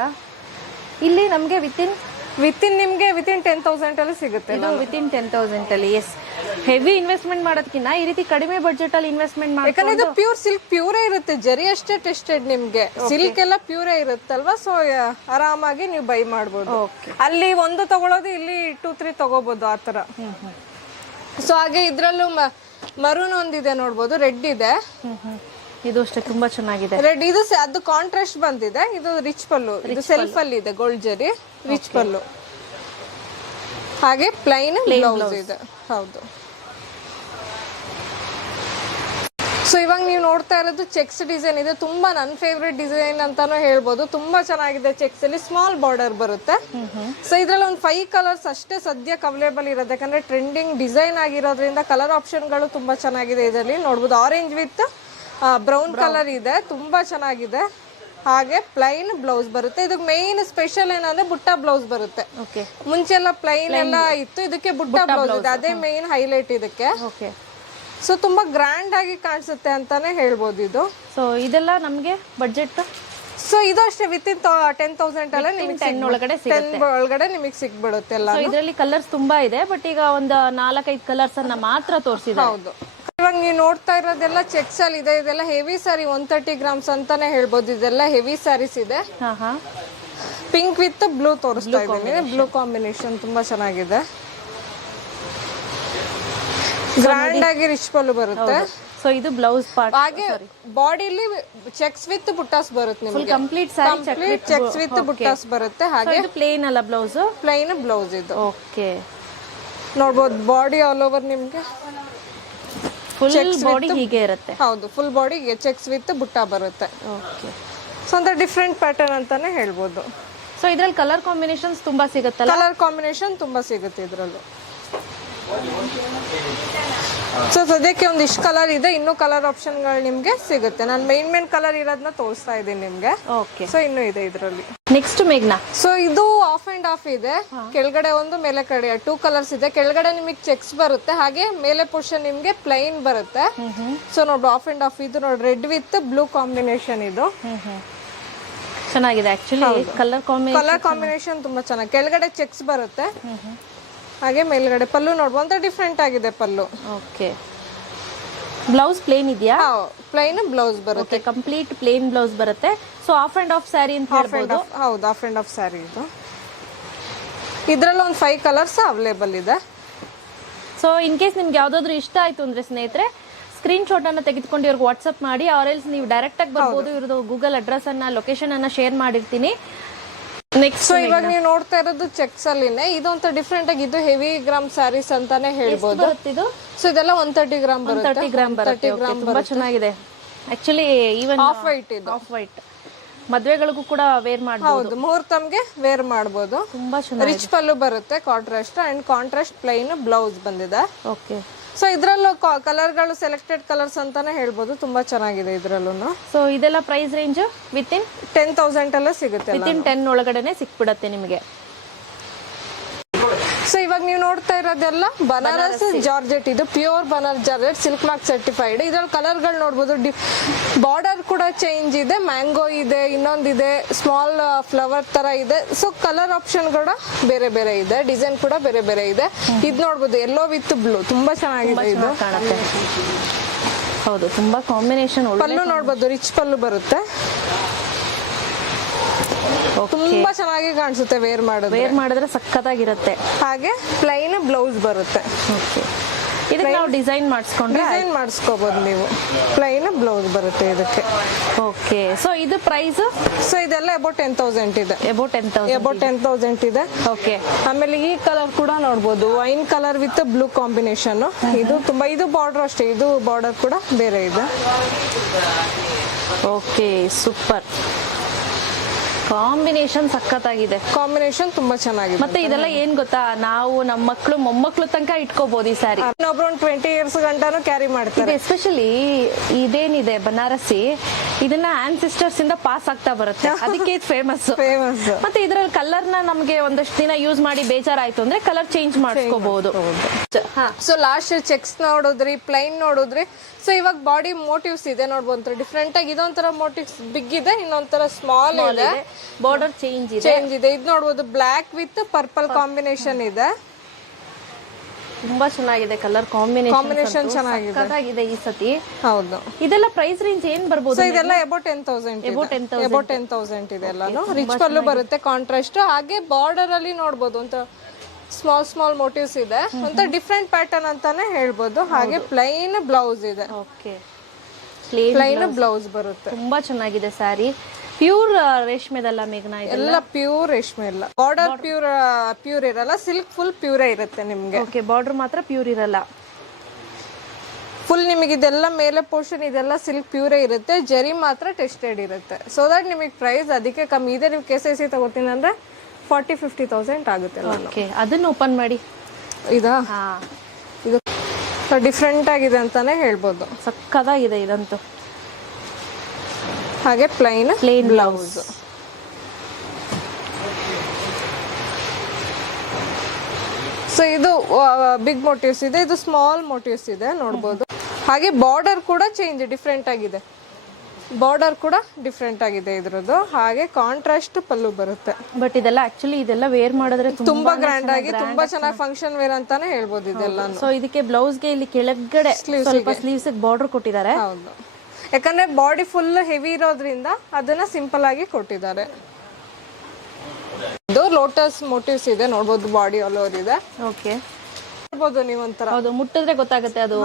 ಇಲ್ಲಿ ನಮ್ಗೆ ವಿತಿನ್ ನಿಮ್ಗೆ ವಿತಿನ್ 10,000 ಅಲ್ಲಿ ಸಿಗುತ್ತೆ. ಇದು ವಿತಿನ್ 10,000 ಅಲ್ಲಿ. ಎಸ್, ಹೆವಿ ಇನ್ವೆಸ್ಟ್ಮೆಂಟ್ ಮಾಡೋದಕ್ಕಿಂತ ಈ ರೀತಿ ಕಡಿಮೆ ಬಡ್ಜೆಟ್ ಅಲ್ಲಿ ಇನ್ವೆಸ್ಟ್ಮೆಂಟ್ ಮಾಡಿ, ಯಾಕಂದ್ರೆ ಇದು ಪ್ಯೂರ್ ಸಿಲ್ಕ್, ಪ್ಯೂರೇ ಇರುತ್ತೆ. ಜರಿ ಅಷ್ಟೇ ಟೆಸ್ಟೆಡ್ ನಿಮ್ಗೆ, ಸಿಲ್ಕ್ ಎಲ್ಲ ಪ್ಯೂರೇ ಇರುತ್ತಲ್ವಾ. ಸೊ ಆರಾಮಾಗಿ ನೀವು ಬೈ ಮಾಡ್ಬೋದು. ಅಲ್ಲಿ ಒಂದು ತಗೊಳ್ಳೋದು, ಇಲ್ಲಿ 2-3 ತಗೋಬಹುದು ಆತರ. ಸೊ ಹಾಗೆ ಇದ್ರಲ್ಲೂ ಮರೂನ್ ಒಂದಿದೆ ನೋಡ್ಬೋದು, ರೆಡ್ ಇದೆ. ಇದು ಅಷ್ಟೇ ತುಂಬಾ ಚೆನ್ನಾಗಿದೆ. ರೆಡ್ ಇದು ಅದು ಕಾಂಟ್ರಾಸ್ಟ್ ಬಂದಿದೆ. ಇದು ರಿಚ್ ಪಲ್ಲು, ಇದು ಸೆಲ್ಫ್ ಅಲ್ಲಿ ಇದೆ ಗೋಲ್ಡ್ ಜರಿ, ರಿಚ್ ಪಲ್ಲು. ಹಾಗೆ ಪ್ಲೈನ್ ಬ್ಲೌಸ್ ಇದೆ. ಹೌದು. ಸೊ ಇವಾಗ ನೀವು ನೋಡ್ತಾ ಇರೋದು ಚೆಕ್ಸ್ ಡಿಸೈನ್ ಇದೆ. ತುಂಬಾ ನನ್ನ ಫೇವ್ರೆಟ್ ಡಿಸೈನ್ ಅಂತಾನು ಹೇಳ್ಬೋದು. ತುಂಬಾ ಚೆನ್ನಾಗಿದೆ. ಚೆಕ್ಸ್ ಅಲ್ಲಿ ಸ್ಮಾಲ್ ಬಾರ್ಡರ್ ಬರುತ್ತೆ. ಸೊ ಇದ್ರಲ್ಲಿ ಒಂದು 5 ಕಲರ್ಸ್ ಅಷ್ಟೇ ಸದ್ಯಕ್ಕೆ ಅವೈಲೇಬಲ್ ಇರೋದು, ಯಾಕಂದ್ರೆ ಟ್ರೆಂಡಿಂಗ್ ಡಿಸೈನ್ ಆಗಿರೋದ್ರಿಂದ ಕಲರ್ ಆಪ್ಷನ್ಗಳು ತುಂಬಾ ಚೆನ್ನಾಗಿದೆ. ಇದರಲ್ಲಿ ನೋಡ್ಬೋದು ಆರೆಂಜ್ ವಿತ್ ಬ್ರೌನ್ ಕಲರ್ ಇದೆ, ತುಂಬಾ ಚೆನ್ನಾಗಿದೆ. ಹಾಗೆ ಪ್ಲೈನ್ ಬ್ಲೌಸ್ ಬರುತ್ತೆ. ಇದಕ್ಕೆ ಮೇನ್ ಸ್ಪೆಷಲ್ ಏನಂದ್ರೆ ಬುಟ್ಟ ಬ್ಲೌಸ್ ಬರುತ್ತೆ. ಮುಂಚೆ ಎಲ್ಲ ಪ್ಲೈನ್ ಎಲ್ಲ ಇತ್ತು, ಇದಕ್ಕೆ ಬುಟ್ಟ ಬ್ಲೌಸ್ ಇದೆ. ಅದೇ ಮೇನ್ ಹೈಲೈಟ್ ಇದಕ್ಕೆ. ಸೊ ತುಂಬಾ ಗ್ರ್ಯಾಂಡ್ ಆಗಿ ಕಾಣಿಸುತ್ತೆ ಅಂತಾನೆ ಹೇಳ್ಬೋದು ಇದು. ಸೊ ಇದೆಲ್ಲ ನಮ್ಗೆ ಬಡ್ಜೆಟ್. ಸೊ ಇದು ಅಷ್ಟೇ ವಿತಿನ್ 10,000 ಅಲ್ಲೇ ನಿಮಗೆ 10 ಒಳಗಡೆ ಸಿಗುತ್ತೆ. 10 ಒಳಗಡೆ ನಿಮಗೆ ಸಿಕ್ಬಿಡುತ್ತೆ ಎಲ್ಲ. ಇದರಲ್ಲಿ ಕಲರ್ಸ್ ತುಂಬಾ ಇದೆ, ಬಟ್ ಈಗ ಒಂದು 4-5 ಕಲರ್ಸ್ ಅನ್ನ ಮಾತ್ರ ತೋರಿಸಿದೆ. ಹೌದು. ಇವಾಗ ನೀವು ನೋಡ್ತಾ ಇರೋದೆಲ್ಲ ಚೆಕ್ಸ್ ಅಲ್ಲಿ ಇದೆ. ಇದೆಲ್ಲ ಹೆವಿ ಸ್ಯಾರಿ, 130 ಗ್ರಾಮ್ಸ್ ಅಂತಾನೆ ಹೇಳ್ಬೋದು. ಇದೆಲ್ಲ ಹೆವಿ ಸ್ಯಾರೀಸ್ ಇದೆ. ಪಿಂಕ್ ವಿತ್ ಬ್ಲೂ ತೋರಿಸ್ತಾ ಇದ್ದೀನಿ. ಬ್ಲೂ ಕಾಂಬಿನೇಷನ್ ತುಂಬಾ ಚೆನ್ನಾಗಿದೆ. ಗ್ರ್ಯಾಂಡ್ ಆಗಿ ರಿಚ್ ಪಲ್ಲು ಬರುತ್ತೆ. ಸೊ ಇದು ಬ್ಲೌಸ್ ಪಾರ್ಟ್. ಹಾಗೆ ಬಾಡಿಲಿ ಚೆಕ್ಸ್ ವಿತ್ ಬುಟ್ಟಾಸ್ ಬರುತ್ತೆ ನಿಮಗೆ. ಕಂಪ್ಲೀಟ್ ಸ್ಯಾರಿ ಚೆಕ್ಸ್ ವಿತ್ ಬುಟ್ಟಾಸ್ ಬರುತ್ತೆ. ಹಾಗೆ ಇದು ಪ್ಲೇನ್ ಅಲ್ಲ ಬ್ಲೌಸ್, ಪ್ಲೇನ್ ಬ್ಲೌಸ್ ಇದು. ಓಕೆ, ನೋಡ್ಬೋದು ಬಾಡಿ ಆಲ್ ಓವರ್ ನಿಮಗೆ ಫುಲ್ ಬಾಡಿ ಹೀಗೆ ಇರುತ್ತೆ. ಹೌದು, ಫುಲ್ ಬಾಡಿಗೆ ಚೆಕ್ಸ್ ವಿತ್ ಬುಟ್ಟ ಬರುತ್ತೆ. ಓಕೆ, ಸೊ ಅಂತ ಡಿಫ್ರೆಂಟ್ ಪ್ಯಾಟರ್ನ್ ಅಂತಾನೆ ಹೇಳ್ಬೋದು. ಸೊ ಇದ್ರಲ್ಲಿ ಕಲರ್ ಕಾಂಬಿನೇಷನ್ಸ್ ತುಂಬಾ ಸಿಗುತ್ತಲ್ಲ. ಕಲರ್ ಕಾಂಬಿನೇಷನ್ ತುಂಬಾ ಸಿಗುತ್ತೆ ಇದ್ರಲ್ಲಿ. ಸೊ ಸದ್ಯಕ್ಕೆ ಒಂದಿಷ್ಟು ಕಲರ್ ಇದೆ, ಇನ್ನೂ ಕಲರ್ ಆಪ್ಷನ್ಗಳು ನಿಮ್ಗೆ ಸಿಗುತ್ತೆ. ನಾನು ಮೇನ್ ಕಲರ್ ಇರೋದನ್ನ ತೋರಿಸ್ತಾ ಇದ್ದೀನಿ ನಿಮ್ಗೆ. ಓಕೆ, ಸೊ ಇನ್ನೂ ಇದೆ ಇದರಲ್ಲಿ. ನೆಕ್ಸ್ಟ್ ಮೇಘ್ನಾ. ಸೊ ಇದು ಆಫ್ ಅಂಡ್ ಆಫ್ ಇದೆ, ಕೆಳಗಡೆ ಒಂದು ಮೇಲೆ ಕಡೆ 2 ಕಲರ್ಸ್ ಇದೆ. ಕೆಳಗಡೆ ನಿಮಗೆ ಚೆಕ್ಸ್ ಬರುತ್ತೆ, ಹಾಗೆ ಮೇಲೆ ಪೋರ್ಷನ್ ನಿಮ್ಗೆ ಪ್ಲೈನ್ ಬರುತ್ತೆ. ಸೊ ನೋಡಿ ಆಫ್ ಅಂಡ್ ಆಫ್ ಇದು ನೋಡಿ, ರೆಡ್ ವಿತ್ ಬ್ಲೂ ಕಾಂಬಿನೇಷನ್ ಇದು. ಚೆನ್ನಾಗಿದೆ ಆಕ್ಚುಲಿ ಕಲರ್ ಕಾಂಬಿನೇಷನ್ ತುಂಬಾ ಚೆನ್ನಾಗಿ. ಕೆಳಗಡೆ ಚೆಕ್ಸ್ ಬರುತ್ತೆ, ಹಾಗೆ ಮೇಲ್ಗಡೆ ಪಲ್ಲು ನೋಡ್ಬೋದು ಒಂಥರ ಡಿಫ್ರೆಂಟ್ ಆಗಿದೆ ಪಲ್ಲು. ಓಕೆ, ಬ್ಲೌಸ್ ಪ್ಲೇನ್ ಇದೆಯಾ? ಪ್ಲೈನ್ ಬ್ಲೌಸ್ ಬರುತ್ತೆ, ಕಂಪ್ಲೀಟ್ ಪ್ಲೇನ್ ಬ್ಲೌಸ್ ಬರುತ್ತೆ. So of and of sari ಅಂತ ಹೇಳ್ಬೋದು. ಹೌದು, ಆಫ್ ಅಂಡ್ ಆಫ್ ಸ್ಯಾರಿ ಇದು. ಇದ್ರಲ್ಲಿ ಒಂದು 5 ಕಲರ್ಸ್ ಅವೈಲೇಬಲ್ ಇದೆ. ಸೊ ಇನ್ ಕೇಸ್ ನಿಮ್ಗೆ ಯಾವ್ದಾದ್ರು ಇಷ್ಟ ಆಯ್ತು ಅಂದ್ರೆ ಸ್ನೇಹಿತರೆ, ಸ್ಕ್ರೀನ್ ಶಾಟ್ ಅನ್ನ ತೆಗೆದುಕೊಂಡು ಇವ್ರಿಗೆ ವಾಟ್ಸ್ಆಪ್ ಮಾಡಿ, ಆರ್ಎಲ್ಸ್ ನೀವು ಡೈರೆಕ್ಟ್ ಆಗಿ ಬರ್ಬೋದು. ಇವ್ರದ್ದು ಗೂಗಲ್ ಅಡ್ರೆಸ್ ಅನ್ನ, ಲೊಕೇಶನ್ ಅನ್ನ ಶೇರ್ ಮಾಡಿರ್ತೀನಿ. ನೆಕ್ಸ್ಟ್ ಸೊ ಇವಾಗ ನೀವು ನೋಡ್ತಾ ಇರೋದು ಚೆಕ್ಸ್ ಅಲ್ಲಿನೇ, ಇದು ಒಂಥರ ಡಿಫ್ರೆಂಟ್ ಆಗಿ, ಇದು ಹೆವಿ ಗ್ರಾಮ್ ಸ್ಯಾರೀಸ್ ಅಂತಾನೆ ಹೇಳ್ಬೋದು. ಇದು ಸೊ ಇದೆಲ್ಲ 130 ಗ್ರಾಮ್ ಬರುತ್ತೆ. 30 ಗ್ರಾಮ್ ಬರುತ್ತೆ. ತುಂಬಾ ಚೆನ್ನಾಗಿದೆ ಆಕ್ಚುಲಿ. ಈವನ್ ಆಫ್ ವೈಟ್ ಇದು, ಆಫ್ ವೈಟ್ ಮದ್ವೆಗಳಿಗೂ ಕೂಡ ವೇರ್ ಮಾಡಬಹುದು. ಹೌದು, ಮುಹೂರ್ತಮ್ಗೆ ವೇರ್ ಮಾಡಬಹುದು. ತುಂಬಾ ಚೆನ್ನಾಗಿ ರಿಚ್ ಪಲ್ಲು ಬರುತ್ತೆ, contrast and contrast plain blouse ಬಂದಿದೆ. ಓಕೆ, ಸೊ ಇದ್ರಲ್ಲೂ ಕಲರ್ಗಳು ಸೆಲೆಕ್ಟೆಡ್ ಕಲರ್ಸ್ ಅಂತಾನೆ ಹೇಳ್ಬೋದು. ತುಂಬಾ ಚೆನ್ನಾಗಿದೆ ಇದ್ರಲ್ಲೂ. ಸೊ ಇದೆಲ್ಲ ಪ್ರೈಸ್ ರೇಂಜ್ ವಿತಿನ್ 10,000 ಎಲ್ಲ ಸಿಗುತ್ತೆ. ವಿತಿನ್ 10 ಒಳಗಡೆನೆ ಸಿಕ್ಬಿಡತ್ತೆ ನಿಮಗೆ. ಸೊ ಇವಾಗ ನೀವು ನೋಡ್ತಾ ಇರೋದೆಲ್ಲ ಬನಾರಸ್ ಜಾರ್ಜೆಟ್, ಇದು pure Banaras georgette, silk mark certified. ಇದ್ರಲ್ಲಿ ಕಲರ್ಗಳು ನೋಡ್ಬೋದು, ಬಾರ್ಡರ್ ಕೂಡ ಚೇಂಜ್ ಇದೆ, ಮ್ಯಾಂಗೋ ಇದೆ, ಇನ್ನೊಂದಿದೆ ಸ್ಮಾಲ್ ಫ್ಲವರ್ ತರ ಇದೆ. ಸೊ ಕಲರ್ ಆಪ್ಷನ್ ಕೂಡ ಬೇರೆ ಬೇರೆ ಇದೆ, ಡಿಸೈನ್ ಕೂಡ ಬೇರೆ ಬೇರೆ ಇದೆ. ಇದು ನೋಡ್ಬೋದು ಯೆಲ್ಲೋ ವಿತ್ ಬ್ಲೂ, ತುಂಬಾ ಚೆನ್ನಾಗಿದೆ ಇದು. ಕಾಣುತ್ತೆ. ಹೌದು, ತುಂಬಾ ಕಾಂಬಿನೇಷನ್. ಪಲ್ಲು ನೋಡ್ಬೋದು, ರಿಚ್ ಪಲ್ಲು ಬರುತ್ತೆ. ತುಂಬಾ ಚೆನ್ನಾಗಿ ಕಾಣಿಸುತ್ತೆ ವೇರ್ ಮಾಡಿದ್ರೆ ಸಖತ್ತಾಗಿರುತ್ತೆ. ಹಾಗೆ ಪ್ಲೈನ್ ಬ್ಲೌಸ್ ಬರುತ್ತೆ. ಓಕೆ, ಇದಕ್ಕೆ ನಾವು ಡಿಸೈನ್ ಮಾಡಿಸ್ಕೋಬಹುದು ನೀವು. ಪ್ಲೈನ್ ಬ್ಲೌಸ್ ಬರುತ್ತೆ ಇದಕ್ಕೆ. ಓಕೆ, ಸೊ ಇದು ಪ್ರೈಸ್? ಸೊ ಇದೆಲ್ಲ ಅಬೌಟ್ 10,000 ಇದೆ. ಅಬೌಟ್ 10,000 ಇದೆ. ಓಕೆ, ಆಮೇಲೆ ಈ ಕಲರ್ ಕೂಡ ನೋಡ್ಬೋದು, wine colour with blue combination. ಇದು ತುಂಬಾ, ಇದು ಬಾರ್ಡರ್ ಅಷ್ಟೇ, ಇದು ಬಾರ್ಡರ್ ಕೂಡ ಬೇರೆ ಇದೆ. ಓಕೆ, ಸೂಪರ್ ಕಾಂಬಿನೇಷನ್, ಸಖತ್ತಾಗಿದೆ. ಕಾಂಬಿನೇಷನ್ ತುಂಬಾ ಚೆನ್ನಾಗಿದೆ. ಮತ್ತೆ ಇದೆಲ್ಲ ಏನ್ ಗೊತ್ತಾ, ನಾವು ನಮ್ಮ ಮಕ್ಕಳು ಮೊಮ್ಮಕ್ಕಳು ತನಕ ಇಟ್ಕೋಬಹುದು ಈ ಸ್ಯಾರಿ. ಇನ್ನೊಬ್ರು 20 years ಗಂಟನೂ ಕ್ಯಾರಿ ಮಾಡ್ತಾರೆ. ಎಸ್ಪೆಷಲಿ ಇದೇನಿದೆ ಬನಾರಸಿ, ಇದನ್ನ ಆನ್ಸಿಸ್ಟರ್ಸ್ ಇಂದ ಪಾಸ್ ಆಗ್ತಾ ಬರುತ್ತೆ, ಅದಕ್ಕೆ ಇದು ಫೇಮಸ್. ಮತ್ತೆ ಇದ್ರಲ್ಲಿ ಕಲರ್ ನ ನಮ್ಗೆ ಒಂದಷ್ಟು ದಿನ ಯೂಸ್ ಮಾಡಿ ಬೇಜಾರಾಯ್ತು ಅಂದ್ರೆ ಕಲರ್ ಚೇಂಜ್ ಮಾಡ್ಕೋಬಹುದು. ಸೊ ಲಾಸ್ಟ್ ಚೆಕ್ಸ್ ನೋಡಿದ್ರಿ, ಪ್ಲೈನ್ ನೋಡಿದ್ರಿ. ಸೊ ಇವಾಗ ಬಾಡಿ ಮೋಟಿವ್ಸ್ ಇದೆ ನೋಡ್ಬೋದು, ಡಿಫ್ರೆಂಟ್ ಆಗಿ. ಇದೊಂಥರ ಮೋಟಿವ್ಸ್ ಬಿಗ್ ಇದೆ, ಇನ್ನೊಂಥರ ಸ್ಮಾಲ್ ಇದೆ. ಬಾರ್ಡರ್ ಚೇಂಜ್ ಇದೆ. ಇದು ನೋಡ್ಬೋದು, ಬ್ಲಾಕ್ ವಿತ್ ಪರ್ಪಲ್ ಕಾಂಬಿನೇಷನ್ ಇದೆ. ತುಂಬಾ ಚೆನ್ನಾಗಿದೆ ಕಲರ್ ಕಾಂಬಿನೇಷನ್ ಚೆನ್ನಾಗಿದೆ ಈ ಸತಿ. ಹೌದು, ಇದೆಲ್ಲ ಪ್ರೈಸ್ ರೇಂಜ್ ಏನ್ ಬರ್ಬೋದು? ಸೊ ಇದೆಲ್ಲ ಅಬೌಟ್ 10,000 ಇದೆ ಎಲ್ಲಾನು. ರಿಚ್ ಪಲ್ಲು ಬರುತ್ತೆ, ಕಾಂಟ್ರಾಸ್ಟ್. ಹಾಗೆ ಬಾರ್ಡರ್ ಅಲ್ಲಿ ನೋಡ್ಬೋದು ಅಂತ ಸ್ಮಾಲ್ ಮೋಟಿವ್ಸ್ ಇದೆ, ಅಂತ ಡಿಫ್ರೆಂಟ್ ಪ್ಯಾಟರ್ನ್ ಅಂತಾನೆ ಹೇಳ್ಬೋದು. ಹಾಗೆ ಪ್ಲೈನ್ ಬ್ಲೌಸ್ ಇದೆ. ಓಕೆ, ಪ್ಲೈನ್ ಬ್ಲೌಸ್ ಬರುತ್ತೆ. ತುಂಬಾ ಚೆನ್ನಾಗಿದೆ ಸ್ಯಾರಿ. ಪ್ಯೂರ್ ರೇಷ್ಮೆದಲ್ಲ ಮೇಘನಾ? ಎಲ್ಲ ಪ್ಯೂರ್ ರೇಷ್ಮೆ, ಎಲ್ಲ ಬಾರ್ಡರ್ ಪ್ಯೂರ್ ಇರಲ್ಲ, ಸಿಲ್ಕ್ ಫುಲ್ ಪ್ಯೂರೇ ಇರುತ್ತೆ ನಿಮ್ಗೆ. ಓಕೆ, ಬಾರ್ಡರ್ ಮಾತ್ರ ಪ್ಯೂರ್ ಇರಲ್ಲ, ಫುಲ್ ನಿಮಗೆ ಇದೆಲ್ಲ ಮೇಲೆ ಪೋರ್ಷನ್ ಇದೆಲ್ಲ ಸಿಲ್ಕ್ ಪ್ಯೂರೇ ಇರುತ್ತೆ, ಜರಿ ಮಾತ್ರ ಟೆಸ್ಟೆಡ್ ಇರುತ್ತೆ. ಸೊ ದಟ್ ನಿಮಗೆ ಪ್ರೈಸ್ ಅದಕ್ಕೆ ಕಮ್ಮಿ ಇದೆ. ನೀವು KCC ತಗೋತೀನಿ ಅಂದ್ರೆ 40-50,000 ಆಗುತ್ತೆ. ಓಕೆ, ಅದನ್ನ ಓಪನ್ ಮಾಡಿ. ಇದು ಡಿಫ್ರೆಂಟ್ ಆಗಿದೆ ಅಂತಾನೆ ಹೇಳ್ಬೋದು, ಸಕ್ಕತ್ತಾಗಿದೆ ಇದಂತೂ. ಹಾಗೆ ಪ್ಲೈನ್ ಬ್ಲೌಸ್. ಸೊ ಇದು ಬಿಗ್ ಮೋಟಿವ್ಸ್ ಇದೆ, ಇದು ಸ್ಮಾಲ್ ಮೋಟಿವ್ಸ್ ಇದೆ ನೋಡ್ಬೋದು. ಹಾಗೆ ಬಾರ್ಡರ್ ಕೂಡ ಚೇಂಜ್, ಡಿಫ್ರೆಂಟ್ ಆಗಿದೆ. ಬಾರ್ಡರ್ ಕೂಡ ಡಿಫ್ರೆಂಟ್ ಆಗಿದೆ ಇದ್ರದ್ದು. ಹಾಗೆ ಕಾಂಟ್ರಾಸ್ಟ್ ಪಲ್ಲು ಬರುತ್ತೆ. ಬಟ್ ಇದೆಲ್ಲ ಆಕ್ಚುಲಿ ಇದೆಲ್ಲ ವೇರ್ ಮಾಡಿದ್ರೆ ತುಂಬಾ ಗ್ರ್ಯಾಂಡ್ ಆಗಿ, ತುಂಬಾ ಚೆನ್ನಾಗಿ ಫಂಕ್ಷನ್ ವೇರ್ ಅಂತಾನೆ ಹೇಳ್ಬೋದು ಇದೆಲ್ಲ. ಸೊ ಇದಕ್ಕೆ ಬ್ಲೌಸ್ ಗೆ ಇಲ್ಲಿ ಕೆಳಗಡೆ ಸ್ವಲ್ಪ ಸ್ಲೀವ್ಸ್ ಬಾರ್ಡರ್ ಕೊಟ್ಟಿದ್ದಾರೆ. ಹೌದು, ಯಾಕಂದ್ರೆ ಬಾಡಿ ಫುಲ್ ಹೆವಿ ಇರೋದ್ರಿಂದ ಅದನ್ನ ಸಿಂಪಲ್ ಆಗಿ ಕೊಟ್ಟಿದ್ದಾರೆ. ಇದು ಲೋಟಸ್ ಮೋಟಿವ್ಸ್ ಇದೆ ನೋಡ್ಬೋದು, ಬಾಡಿ ಆಲ್ ಓವರ್ ಇದೆ. ಓಕೆ, ನೋಡ್ಬೋದು ನೀವು ಒಂಥರ. ಹೌದು, ಮುಟ್ಟಿದ್ರೆ ಗೊತ್ತಾಗುತ್ತೆ ಅದು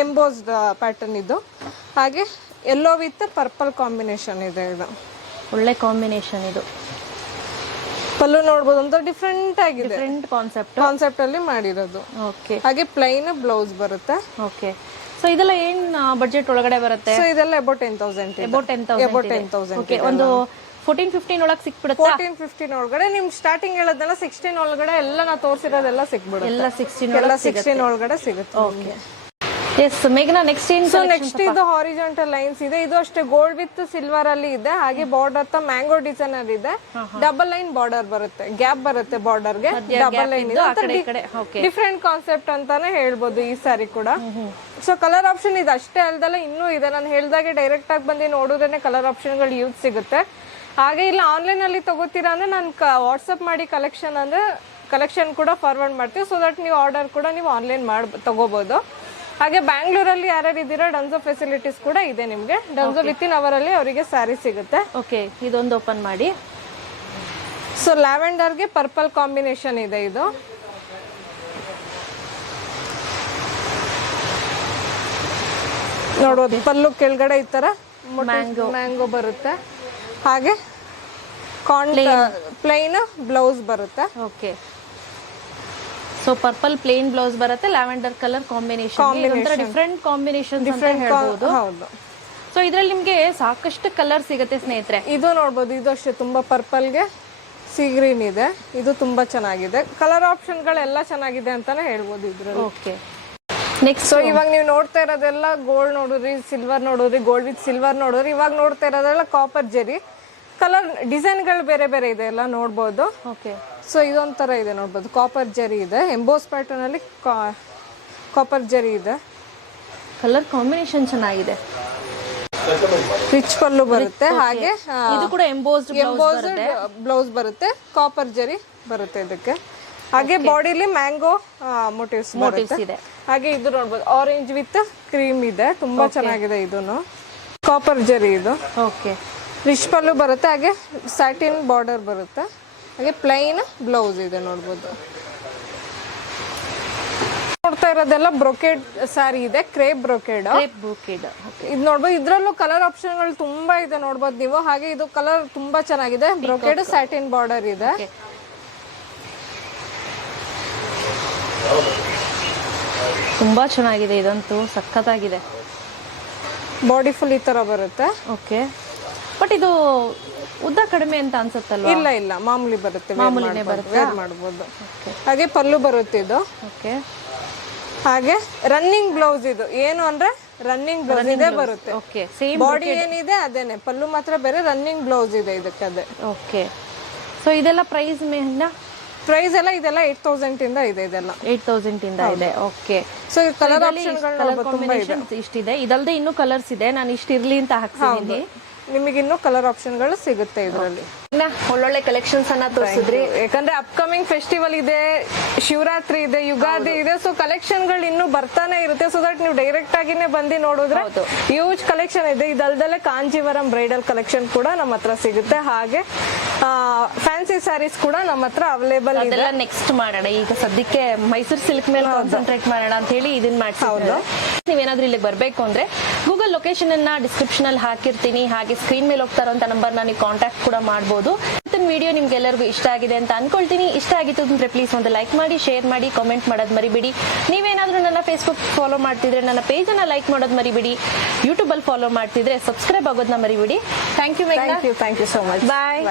ಎಂಬೋಸ್ಡ್ ಪ್ಯಾಟರ್ನ್ ಇದು. ಹಾಗೆ ಯೆಲ್ಲೋ ವಿತ್ ಪರ್ಪಲ್ ಕಾಂಬಿನೇಷನ್ ಇದೆ. ಇದು ಒಳ್ಳೆ ಕಾಂಬಿನೇಷನ್. ಇದು ಪಲ್ಲು ನೋಡ್ಬೋದು, ಒಂದು ಡಿಫ್ರೆಂಟ್ ಆಗಿದೆ, ಡಿಫರೆಂಟ್ ಕಾನ್ಸೆಪ್ಟ್ ಅಲ್ಲಿ ಮಾಡಿರೋದು. ಓಕೆ, ಹಾಗೆ ಪ್ಲೈನ್ ಬ್ಲೌಸ್ ಬರುತ್ತೆ. ಓಕೆ, ಸೊ ಇದೆಲ್ಲ ಏನ್ ಬಡ್ಜೆಟ್ ಒಳಗಡೆ ಬರುತ್ತೆ? ಸೊ ಇದೆಲ್ಲ ಅಬೌಟ್ 10,000. ಓಕೆ, ಒಂದು 14-15 ಒಳಗೆ ಸಿಕ್ಬಿಡುತ್ತಾ? 14-15 ಒಳಗಡೆ ನಿಮ್ ಸ್ಟಾರ್ಟಿಂಗ್ ಹೇಳೋದೆಲ್ಲ 16 ಒಳಗಡೆ ಎಲ್ಲ ನಾ ತೋರಿಸಿರೋದೆಲ್ಲ ಸಿಕ್ಬಿಡುತ್ತೆ. ಎಲ್ಲ 16 ಎಲ್ಲ 16 ಒಳಗಡೆ ಸಿಗುತ್ತೆ. ಓಕೆ. ಎಸ್ ಮೇಘನಾ, ನೆಕ್ಸ್ಟ್ ಏನ್? ಸೊ ನೆಕ್ಸ್ಟ್ ಇದು ಹಾರಿಜಾಂಟಲ್ ಲೈನ್ಸ್ ಇದೆ. ಇದು ಅಷ್ಟೇ ಗೋಲ್ಡ್ ವಿತ್ ಸಿಲ್ವರ್ ಅಲ್ಲಿ ಇದೆ. ಹಾಗೆ ಬಾರ್ಡರ್ ಹತ್ತ ಮ್ಯಾಂಗೋ ಡಿಸೈನರ್ ಇದೆ. ಡಬಲ್ ಲೈನ್ ಬಾರ್ಡರ್ ಬರುತ್ತೆ, ಗ್ಯಾಪ್ ಬರುತ್ತೆ ಬಾರ್ಡರ್ ಗೆ. ಡಬಲ್ ಲೈನ್ ಇದೆ. ಡಿಫ್ರೆಂಟ್ ಕಾನ್ಸೆಪ್ಟ್ ಅಂತಾನೆ ಹೇಳ್ಬೋದು ಈ ಸಾರಿ ಕೂಡ. ಸೊ ಕಲರ್ ಆಪ್ಷನ್ ಇದು ಅಷ್ಟೇ ಅಲ್ದಲ್ಲ ಇನ್ನೂ ಇದೆ. ನಾನು ಹೇಳ್ದಾಗೆ ಡೈರೆಕ್ಟ್ ಆಗಿ ಬಂದು ನೋಡಿದ್ರೆ ಕಲರ್ ಆಪ್ಷನ್ ಗಳು ಯೂಸ್ ಸಿಗುತ್ತೆ. ಹಾಗೆ ಇಲ್ಲ ಆನ್ಲೈನ್ ಅಲ್ಲಿ ತಗೋತೀರಾ ಅಂದ್ರೆ ನಾನು ವಾಟ್ಸಪ್ ಮಾಡಿ ಕಲೆಕ್ಷನ್ ಕೂಡ ಫಾರ್ವರ್ಡ್ ಮಾಡ್ತೀವಿ. ಸೊ ದಟ್ ನೀವು ಆರ್ಡರ್ ಕೂಡ ನೀವು ಆನ್ಲೈನ್ ಮಾಡಿ ತಗೋಬಹುದು. ಹಾಗೆ ಬ್ಯಾಂಗ್ಳೂರಲ್ಲಿ ಯಾರ್ಯಾರು ಇದ್ದೀರಾ ಡನ್ಸೋ ಫೆಸಿಲಿಟೀಸ್ ಕೂಡ ಇದೆ ನಿಮಗೆ. ಡನ್ಸೋ ವಿತಿನ್ ಅವರ್ ಅಲ್ಲಿ ಅವರಿಗೆ ಸ್ಯಾರಿ ಸಿಗುತ್ತೆ. ಓಕೆ, ಇದೊಂದು ಓಪನ್ ಮಾಡಿ. ಸೊ ಲ್ಯಾವೆಂಡರ್ಗೆ ಪರ್ಪಲ್ ಕಾಂಬಿನೇಷನ್ ಇದೆ. ಇದು ನೋಡೋದು ಪಲ್ಲು ಕೆಳಗಡೆ ಈ ತರ ಮ್ಯಾಂಗೋ ಬರುತ್ತೆ. ಹಾಗೆ ಪ್ಲೈನ್ ಬ್ಲೌಸ್ ಬರುತ್ತೆ. Okay. So purple plain blouse ಬರುತ್ತೆ, lavender colour combination. Different combination ಅಂತ ಹೇಳ್ಬೋದು. ಹೌದು. ಸೊ ಇದ್ರಲ್ಲಿ ನಿಮ್ಗೆ ಸಾಕಷ್ಟು ಕಲರ್ ಸಿಗುತ್ತೆ ಸ್ನೇಹಿತರೆ. ಇದು ನೋಡ್ಬೋದು, ಇದು ಅಷ್ಟೇ ತುಂಬಾ ಪರ್ಪಲ್ಗೆ ಸೀ ಗ್ರೀನ್ ಇದೆ. ಇದು ತುಂಬಾ ಚೆನ್ನಾಗಿದೆ. ಕಲರ್ ಆಪ್ಷನ್ ಗಳೆಲ್ಲ ಚೆನ್ನಾಗಿದೆ ಅಂತಾನೆ ಹೇಳ್ಬೋದು ಇದ್ರಲ್ಲಿ. ಓಕೆ. ನೆಕ್ಸ್ಟ್ ಸೊ ಇವಾಗ ನೀವು ನೋಡ್ತಾ ಇರೋದೆಲ್ಲ ಗೋಲ್ಡ್ ನೋಡಿದ್ರಿ, ಸಿಲ್ವರ್ ನೋಡಿದ್ರಿ, ಗೋಲ್ಡ್ ವಿತ್ ಸಿಲ್ವರ್ ನೋಡಿದ್ರಿ. ಇವಾಗ ನೋಡ್ತಾ ಇರೋದೆಲ್ಲ ಕಾಪರ್ ಜೆರಿ. ಕಲರ್ ಡಿಸೈನ್ಗಳು ಬೇರೆ ಬೇರೆ ಇದೆ, ಎಲ್ಲ ನೋಡ್ಬೋದು. ಓಕೆ. ಸೊ ಇದೊಂಥರ ಇದೆ ನೋಡ್ಬೋದು, ಕಾಪರ್ ಜರಿ ಇದೆ. ಎಂಬೋಸ್ ಪ್ಯಾಟರ್ನ್ ಅಲ್ಲಿ ಕಾಪರ್ ಜರಿ ಇದೆ. ಕಲರ್ ಕಾಂಬಿನೇಷನ್ ಚೆನ್ನಾಗಿದೆ. ರಿಚ್ ಪಲ್ಲು ಬರುತ್ತೆ. ಹಾಗೆ ಇದು ಕೂಡ ಎಂಬೋಸ್ಡ್ ಬ್ಲೌಸ್ ಬರುತ್ತೆ. ಕಾಪರ್ ಜರಿ ಬರುತ್ತೆ ಇದಕ್ಕೆ. ಹಾಗೆ ಬಾಡಿಲಿ ಮ್ಯಾಂಗೋ ಮೋಟಿವ್ಸ್ ಇದೆ. ಹಾಗೆ ಇದು ನೋಡ್ಬೋದು ಆರೆಂಜ್ ವಿತ್ ಕ್ರೀಮ್ ಇದೆ. ತುಂಬಾ ಚೆನ್ನಾಗಿದೆ. ಇದನ್ನು ಕಾಪರ್ ಜರಿ ಇದು. ಓಕೆ. ರಿಚ್ ಪಲ್ಲು ಬರುತ್ತೆ. ಹಾಗೆ ಸ್ಯಾಟಿನ್ ಬಾರ್ಡರ್ ಬರುತ್ತೆ. ಹಾಗೆ ಪ್ಲೈನ್ ಬ್ಲೌಸ್ ಇದೆ ನೋಡ್ಬೋದು. ನೋಡ್ತಾ ಇರೋದೆಲ್ಲ ಬ್ರೊಕೇಡ್ ಸ್ಯಾರಿ ಇದೆ, ಕ್ರೇಪ್ ಬ್ರೊಕೇಡ್. ಇದು ನೋಡ್ಬೋದು. ಇದ್ರಲ್ಲೂ ಕಲರ್ ಆಪ್ಷನ್ಗಳು ತುಂಬಾ ಇದೆ ನೋಡ್ಬೋದು ನೀವು. ಹಾಗೆ ಇದು ಕಲರ್ ತುಂಬಾ ಚೆನ್ನಾಗಿದೆ. ಬ್ರೊಕೇಡ್ ಸ್ಯಾಟಿನ್ ಬಾರ್ಡರ್ ಇದೆ. ತುಂಬಾ ಚೆನ್ನಾಗಿದೆ. ಇದಂತೂ ಸಖತ್ತಾಗಿದೆ. ಬಾಡಿ ಫುಲ್ ಈ ತರ ಬರುತ್ತೆ. ಓಕೆ. ಬಟ್ ಇದು ಉದ್ದ ಕಡಿಮೆ ಅಂತ ಅನ್ಸುತ್ತಲ್ವಾ? ಇಲ್ಲ ಮಾಮೂಲಿ ಬರುತ್ತೆ, ಮಾಮೂಲಿನೇ ಬರುತ್ತೆ, ವೇರ್ ಮಾಡಬಹುದು. ಹಾಗೆ ಪಲ್ಲು ಬರುತ್ತೆ ಇದು. ಓಕೆ. ಹಾಗೆ ರನ್ನಿಂಗ್ ಬ್ಲೌಸ್ ಇದು. ಏನು ಅಂದ್ರೆ ರನ್ನಿಂಗ್ ಬ್ಲೌಸ್ ಇದೆ ಬರುತ್ತೆ. ಓಕೆ. ಸೇಮ್ ಬಾಡಿ ಏನಿದೆ ಅದೇನೆ, ಪಲ್ಲು ಮಾತ್ರ ಬೇರೆ, ರನ್ನಿಂಗ್ ಬ್ಲೌಸ್ ಇದೆ ಇದಕ್ಕೆ ಅದೇ. ಓಕೆ. ಸೊ ಇದೆಲ್ಲ ಪ್ರೈಸ್ ಪ್ರೈಸ್ ಎಲ್ಲ ಇದೆಲ್ಲ 8,000 ಇಂದ ಇದೆ. ಇದೆಲ್ಲ 8,000 ಇಂದ ಇದೆ. ಓಕೆ. ಸೊ ಕಲರ್ ಆಪ್ಷನ್ಗಳು ತುಂಬಾ ಇದೆ. ಇಷ್ಟಿದೆ. ಇದಲ್ದೆ ಇನ್ನೂ ಕಲರ್ಸ್ ಇದೆ. ನಾನು ಇಷ್ಟ ಇರ್ಲಿ ಅಂತ ಹಾಕ್ಸಿದ್ದೀನಿ. ನಿಮಗೆ ಇನ್ನೂ ಕಲರ್ ಆಪ್ಷನ್ಗಳು ಸಿಗುತ್ತೆ ಇದರಲ್ಲಿ. ಒಳ್ಳೊಳ್ಳೆ ಕಲೆಕ್ಷನ್ಸ್ ಅನ್ನ ತೋರಿಸಿದ್ರಿ. ಯಾಕಂದ್ರೆ ಅಪ್ಕಮಿಂಗ್ ಫೆಸ್ಟಿವಲ್ ಇದೆ, ಶಿವರಾತ್ರಿ ಇದೆ, ಯುಗಾದಿ ಇದೆ. ಸೊ ಕಲೆಕ್ಷನ್ಗಳು ಇನ್ನೂ ಬರ್ತಾನೆ ಇರುತ್ತೆ. ಸೊ ದಟ್ ನೀವು ಡೈರೆಕ್ಟ್ ಆಗಿನೇ ಬಂದು ನೋಡಿದ್ರೆ ಹ್ಯೂಜ್ ಕಲೆಕ್ಷನ್ ಇದೆ. ಇದಲ್ದಲ್ಲೇ ಕಾಂಜೀವರಂ ಬ್ರೈಡಲ್ ಕಲೆಕ್ಷನ್ ಕೂಡ ನಮ್ಮ ಹತ್ರ ಸಿಗುತ್ತೆ. ಹಾಗೆ ಫ್ಯಾನ್ಸಿ ಸ್ಯಾರೀಸ್ ಕೂಡ ನಮ್ಮ ಹತ್ರ ಅವೈಲೇಬಲ್ ಇದೆ. ನೆಕ್ಸ್ಟ್ ಮಾಡೋಣ. ಈಗ ಸದ್ಯಕ್ಕೆ ಮೈಸೂರು ಸಿಲ್ಕ್ ಮೇಲೆ ಕಾನ್ಸಂಟ್ರೇಟ್ ಮಾಡೋಣ ಅಂತ ಹೇಳಿ ಇದನ್ನ ಮಾಡ್ಸಿದ್ರು. ನೀವೇನಾದ್ರೂ ಇಲ್ಲಿಗೆ ಬರ್ಬೇಕು ಅಂದ್ರೆ ಗೂಗಲ್ ಲೊಕೇಶನ್ ಅನ್ನ ಡಿಸ್ಕ್ರಿಪ್ಷನ್ ಅಲ್ಲಿ ಹಾಕಿರ್ತೀನಿ. ಹಾಗೆ ಸ್ಕ್ರೀನ್ ಮೇಲೆ ಹೋಗ್ತಾ ಇರೋಂತ ನಂಬರ್ ನೀವು ಕಾಂಟ್ಯಾಕ್ಟ್ ಕೂಡ ಮಾಡಬಹುದು. ಇವತ್ತಿನ ವಿಡಿಯೋ ನಿಮ್ಗೆಲ್ಲರಿಗೂ ಇಷ್ಟ ಆಗಿದೆ ಅಂತ ಅನ್ಕೊಳ್ತೀನಿ. ಇಷ್ಟ ಆಗಿತ್ತು ಅಂದ್ರೆ ಪ್ಲೀಸ್ ಒಂದು ಲೈಕ್ ಮಾಡಿ, ಶೇರ್ ಮಾಡಿ, ಕಾಮೆಂಟ್ ಮಾಡೋದು ಮರಿಬೇಡಿ. ನೀವೇನಾದ್ರೂ ನನ್ನ ಫೇಸ್ಬುಕ್ ಫಾಲೋ ಮಾಡ್ತಿದ್ರೆ ನನ್ನ ಪೇಜ್ ಅನ್ನ ಲೈಕ್ ಮಾಡೋದು ಮರಿಬೇಡಿ. ಯೂಟ್ಯೂಬ್ ಅಲ್ಲಿ ಫಾಲೋ ಮಾಡ್ತಿದ್ರೆ ಸಬ್ಸ್ಕ್ರೈಬ್ ಆಗೋದನ್ನ ಮರಿಬೇಡಿ. Thank you. Thank you so much. Bye.